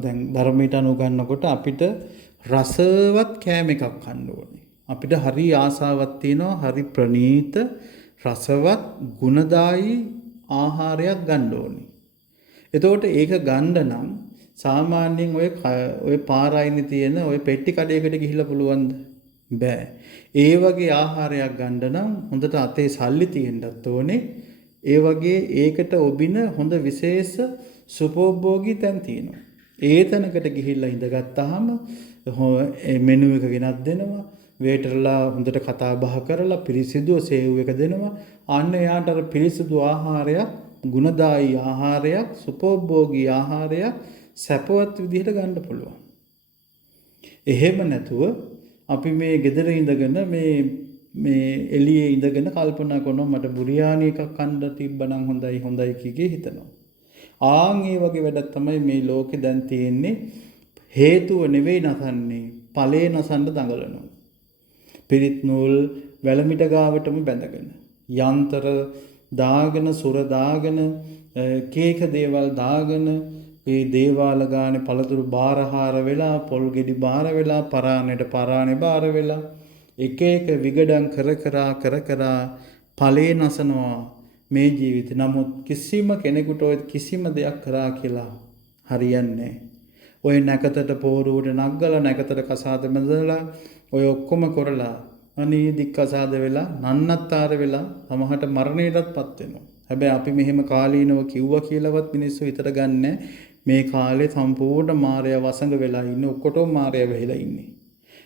දැන් ධර්මයට අනුගන්නකොට අපිට රසවත් කෑම එකක් ගන්න ඕනේ. අපිට හරි ආසාවක් තියෙනවා, හරි ප්‍රණීත රසවත් ගුණදායි ආහාරයක් ගන්න ඕනේ. එතකොට ඒක ගන්න නම් සාමාන්‍යයෙන් ඔය පාරයිනේ තියෙන ඔය පෙට්ටි කඩේකට ගිහිල්ලා පුළුවන්ද? බෑ. ඒ වගේ ආහාරයක් ගන්න නම් හොඳට අතේ සල්ලි තියෙන්නත් ඕනේ. ඒ වගේ ඒකට ඔබින හොඳ විශේෂ සුපෝභෝගී තැන් තියෙනවා. ඒ තැනකට ගිහිල්ලා ඉඳගත්තාම මෙනු එක ගෙනත් දෙනවා. වේටර්ලා හොඳට කතා බහ කරලා පිරිසිදු සේව් එක දෙනවා. අන්න එයාට අර පිරිසිදු ආහාරයක්, ගුණදායී ආහාරයක්, සුපෝභෝගී ආහාරයක් සැපවත් විදිහට ගන්න පුළුවන්. එහෙම නැතුව අපි මේ ගෙදර ඉඳගෙන මේ එළියේ ඉඳගෙන කල්පනා කරනවා මට බුරියානි එකක් කන්න තිබ්බනම් හොඳයි කිගේ හිතනවා. ඒ වගේ වැඩක් තමයි මේ ලෝකේ දැන් තියෙන්නේ. හේතුව නෙවෙයි නසන්නේ, ඵලේ නසන්න දඟලනවා. පිරිත් නූල් වැලමිට ගාවටම බැඳගෙන යන්ත්‍ර දාගෙන සුර දාගෙන කේක දේවල් දාගෙන ඒ දේවාල ගානේ පළතුරු බාරහාර වෙලා, පොල් ගෙඩි බාර වෙලා, පරාණේ බාර වෙලා එක එක විගඩම් කර ඵලේ නසනවා මේ ජීවිතේ. නමුත් කිසිම කෙනෙකුට ඔය කිසිම දෙයක් කරා කියලා හරියන්නේ. ඔය නැකතට පෝරුවට නග්ගලා, නැකතට කසාද බැඳලා, ඔය ඔක්කොම කරලා අනී දික්කසාද වෙලා, නන්නත්තර වෙලා, තමහට මරණයටත්පත් වෙනවා. හැබැයි අපි මෙහෙම කාලීනව කිව්වා කියලාවත් මිනිස්සු හිතට ගන්න මේ කාලේ සම්පූර්ණ මායя වසඟ වෙලා ඉන්නේ ඔක්කොටම මායя වෙලා ඉන්නේ.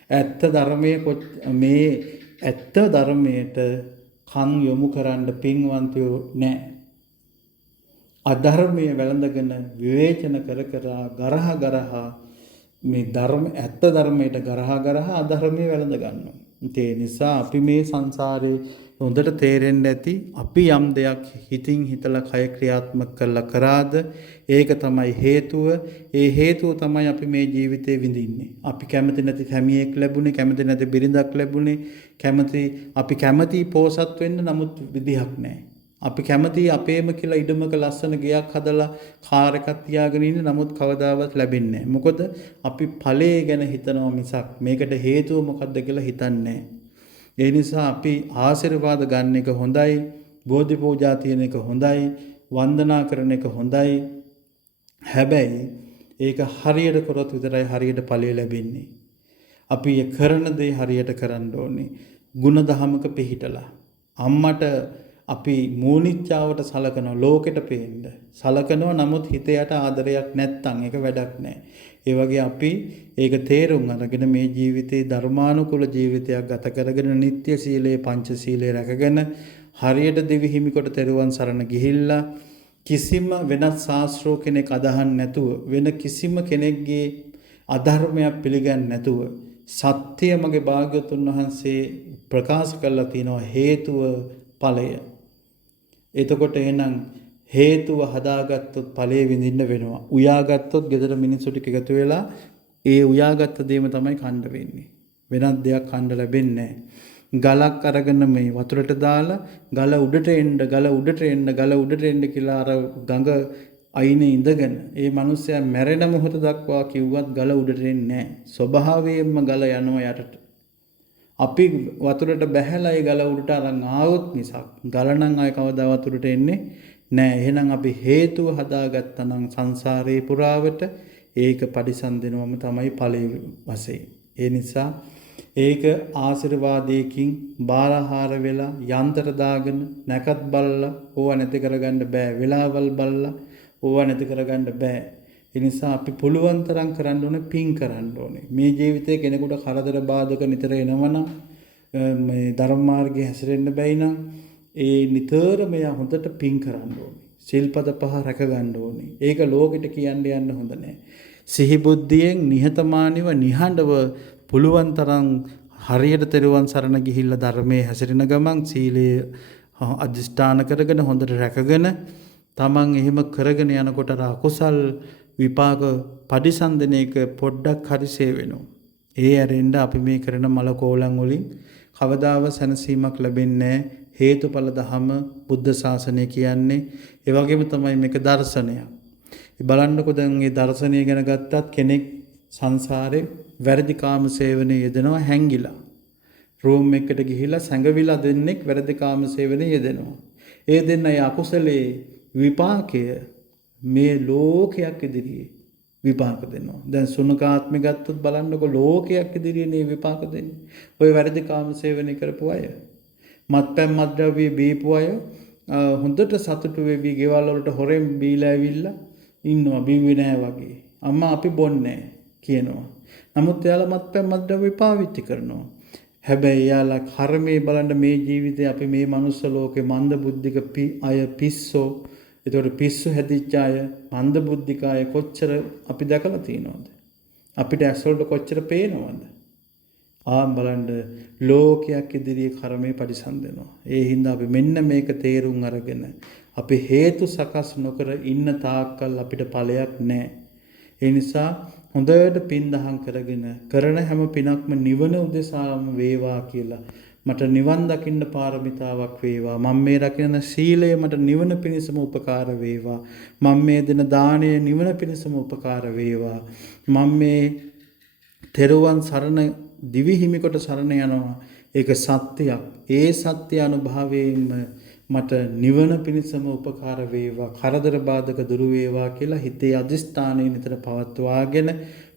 ඇත්ත ධර්මයේ මේ ඇත්ත ධර්මයට කන් යොමු කරන්න පින්වන්තයෝ නැහැ. අධර්මයේ වැළඳගෙන විවේචන කර ගරහා මේ ධර්ම ඇත්ත ධර්මයට ගරහා අධර්මයේ වැළඳ ගන්නවා. ඒ නිසා අපි මේ සංසාරේ හොඳට තේරෙන්න ඇති අපි යම් දෙයක් හිතින් හිතලා කය ක්‍රියාත්මක කරලා කරාද ඒක තමයි හේතුව. ඒ හේතුව තමයි අපි මේ ජීවිතේ විඳින්නේ. අපි කැමති නැති සැමියෙක් ලැබුණේ, කැමති නැති බිරිඳක් ලැබුණේ, අපි කැමති පෝසත් වෙන්න නමුත් විදිහක් නැහැ. අපි කැමති අපේම කියලා ඉඩමක ලස්සන ගෙයක් හදලා කාර් එකක් තියාගෙන ඉන්න නමුත් කවදාවත් ලැබෙන්නේ නැහැ. මොකද අපි ඵලයේ ගැන හිතනවා මිසක් මේකට හේතුව මොකක්ද කියලා හිතන්නේ නැහැ. ඒ නිසා අපි ආශිර්වාද ගන්න එක හොඳයි, බෝධි පූජා තියෙන එක හොඳයි, වන්දනා කරන එක හොඳයි. හැබැයි ඒක හරියට කරොත් විතරයි හරියට ඵලය ලැබෙන්නේ. අපි කරන දේ හරියට කරන්න ඕනේ. ಗುಣධමක පිහිටලා. අම්මට අපි මූණිච්චාවට සලකනවා ලෝකෙට පේන්න. සලකනවා නමුත් හිතයට ආදරයක් නැත්තම් ඒක වැඩක් නැහැ. ඒ වගේ අපි ඒක තේරුම් අරගෙන මේ ජීවිතේ ධර්මානුකූල ජීවිතයක් ගත කරගෙන නිත්‍ය සීලයේ පංච සීලයේ රැකගෙන හරියට දිවි හිමි කොට තෙරුවන් සරණ ගිහිල්ලා කිසිම වෙනත් ශාස්ත්‍රෝ කෙනෙක් අදහන් නැතුව වෙන කිසිම කෙනෙක්ගේ අධර්මයක් පිළිගන්නේ නැතුව සත්‍ය මගේ භාග්‍යවතුන් වහන්සේ ප්‍රකාශ කරලා තිනවා හේතුව ඵලය. එතකොට එහෙනම් හේතුව හදාගත්තොත් ඵලය විඳින්න වෙනවා. උයාගත්තොත් ගෙදර මිනිස්සු ටික එකතු වෙලා ඒ උයාගත්ත දේම තමයි කන්න වෙන්නේ. වෙනත් දෙයක් කන්න ලැබෙන්නේ නැහැ. ගලක් අරගෙන මේ වතුරට දාලා ගල උඩට එන්න කියලා අර ගඟ අයිනේ ඉඳගෙන ඒ මිනිස්සයා මැරෙන මොහොත දක්වා කිව්වත් ගල උඩට එන්නේ නැහැ. ස්වභාවයෙන්ම ගල යනවා යටට. අපි වතුරට බැහැලා ඒ ගල උඩට අරන් ආවොත් මිසක් ගල නම් ආය කවදා වතුරට එන්නේ නැහැ. එහෙනම් අපි හේතුව හදාගත්තා නම් සංසාරේ පුරාවට ඒක පරිසම් දෙනවම තමයි ඵලයේ වශයෙන්. ඒ නිසා ඒක ආශිර්වාදයකින් බාලහාර වෙලා යන්ත්‍ර දාගෙන නැකත් බල්ලා ඕවා නැති කරගන්න බෑ. වෙලාවල් බල්ලා ඕවා නැති කරගන්න බෑ. ඒ නිසා අපි පුළුවන් තරම් කරන්න ඕනේ පින් කරන්න ඕනේ. මේ ජීවිතේ කෙනෙකුට කරදර බාධක නිතර එනවනම් මේ ධර්ම මාර්ගයේ හැසිරෙන්න බැයි නම් ඒ නිතරම යා හොඳට පින් කරන්න ඕනේ. සිල්පද 5 රැක ගන්න ඕනේ. ඒක ලෝකෙට කියන්න යන්න හොඳ නැහැ. සිහි බුද්ධියෙන් නිහතමානීව නිහඬව පුළුවන් තරම් හරියට තෙරුවන් සරණ ගිහිල්ලා ධර්මයේ හැසිරෙන ගමන් සීලය අධිෂ්ඨාන කරගෙන හොඳට රැකගෙන තමන් එහෙම කරගෙන යනකොට අකුසල් විපාක පරිසන්දන එක පොඩ්ඩක් හරි සේ වෙනවා. ඒ ඇරෙන්න අපි මේ කරන මල කෝලම් වලින් කවදාව සැනසීමක් ලැබෙන්නේ හේතුඵල ධම බුද්ධ ශාසනය කියන්නේ ඒ වගේම තමයි මේක දර්ශනයක්. බලන්නකෝ දැන් මේ දර්ශනය ගැන ගත්තත් කෙනෙක් සංසාරේ වැරදි කාම සේවනයේ යෙදෙනවා හැංගිලා. රූම් එකකට ගිහිලා සැඟවිලා දෙන්නෙක් වැරදි කාම සේවනයේ යෙදෙනවා. ඒ දෙන්න ඒ අකුසලයේ විපාකය මේ ලෝකයක් ඉදිරියේ විපාක දෙනවා. දැන් සුනකාත්මය ගත්තොත් බලන්නකො ලෝකයක් ඉදිරියේ මේ විපාක දෙන්නේ. ඔය වැරදි කාම සේවනය කරපු අය, මත්පැන් මත්ද්‍රව්‍ය බීපු අය හොඳට සතුටු වෙවි ගෙවල් වලට හොරෙන් බීලා ඇවිල්ලා ඉන්නවා බිව්වේ නැහැ වගේ. අම්මා අපි බොන්නේ කියනවා. නමුත් එයාලා මත්පැන් මත්ද්‍රව්‍ය පාවිච්චි කරනවා. හැබැයි එයාලා කර්මයේ බලන්න මේ ජීවිතේ අපි මේ මනුස්ස ලෝකේ මන්ද බුද්ධික අය පිස්සෝ. ඒතකොට පිස්සු හැදිච්ච අය මන්ද බුද්ධික අය කොච්චර අපි දැකලා තියෙනවද? අපිට ඇස් වලට කොච්චර පේනවද? බලන්න ලෝකයක් ඉදිරියේ කර්මයේ පරිසම් දෙනවා. ඒ හින්දා අපි මෙන්න මේක තේරුම් අරගෙන අපි හේතු සකස් නොකර ඉන්න තාක්කල් අපිට ඵලයක් නැහැ. ඒ නිසා හොඳට පින් දහම් කරගෙන කරන හැම පිනක්ම නිවන උදෙසාම වේවා කියලා මට නිවන් දකින්න පාරමිතාවක් වේවා. මම මේ රකින සීලය මට නිවන පිණිසම උපකාර වේවා. මම මේ දෙන දාණය නිවන පිණිසම උපකාර වේවා. මම මේ තෙරුවන් සරණ දිවි හිමි කොට සරණ යනවා. ඒක සත්‍යයක්. ඒ සත්‍ය අනුභවයෙන්ම මට නිවන පිණිසම උපකාර වේවා. කරදර බාධක දුරු වේවා කියලා හිතේ අදිස්ථානයේ නිතර පවත්වාගෙන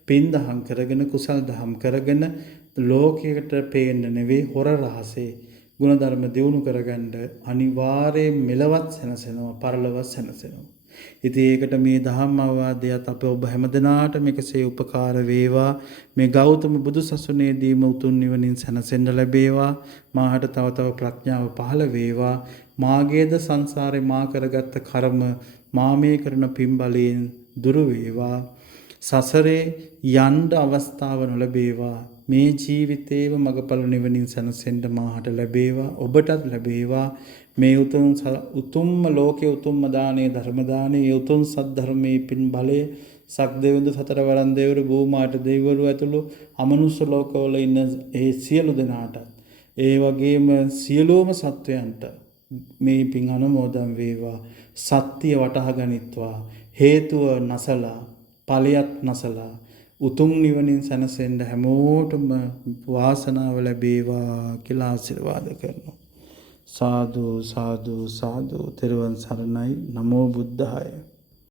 පින් දහම් කරගෙන කුසල් දහම් කරගෙන ලෝකයකට පේන්න නෙවෙයි හොර රහසේ ගුණධර්ම දියුණු කරගන්න අනිවාර්යයෙන් මෙලවත් සැනසෙනවා පරලොවත් සැනසෙනවා. ඉතින් ඒකට මේ දහම් අවවාදයත් අප ඔබ හැමදෙනාට මේකසේ උපකාර වේවා. මේ ගෞතම බුදුසසුනේදීම උතුම් නිවනින් සැනසෙන්න ලැබේවා. මාහට තව තව ප්‍රඥාව පහළ වේවා. මාගේද සංසාරේ මා කරගත්ත කර්ම මා මේ කරන පින් බලයෙන් දුරු වේවා. සසරේ යන්න අවස්ථාව නොලැබේවා. මේ ජීවිතේම මගපල නිවනින් සැනසෙන්න මාහට ලැබේවා. ඔබටත් ලැබේවා. මේ උතුම්ම ලෝකයේ උතුම්ම දානේ ධර්ම දානේ උතුම් සද්ධර්මයේ පින් බලය සක්දෙවිඳු සතර වරන් දෙවිවරු භූමාට දෙවිවරු ඇතුළු අමනුෂ්‍ය ලෝකවල ඉන්න ඒ සියලු දෙනාට ඒ වගේම සියලුම සත්වයන්ට මේ පින් අනුමෝදන් වේවා. සත්‍ය වටහා ගනිත්වා. හේතුව නැසලා ඵලයක් නැසලා උතුම් නිවනින් සැනසෙන්න හැමෝටම වාසනාව ලැබේවා කියලා ආශිර්වාද කරනවා. සාදු සාදු සාදු තෙරුවන් සරණයි. නමෝ බුද්ධාය.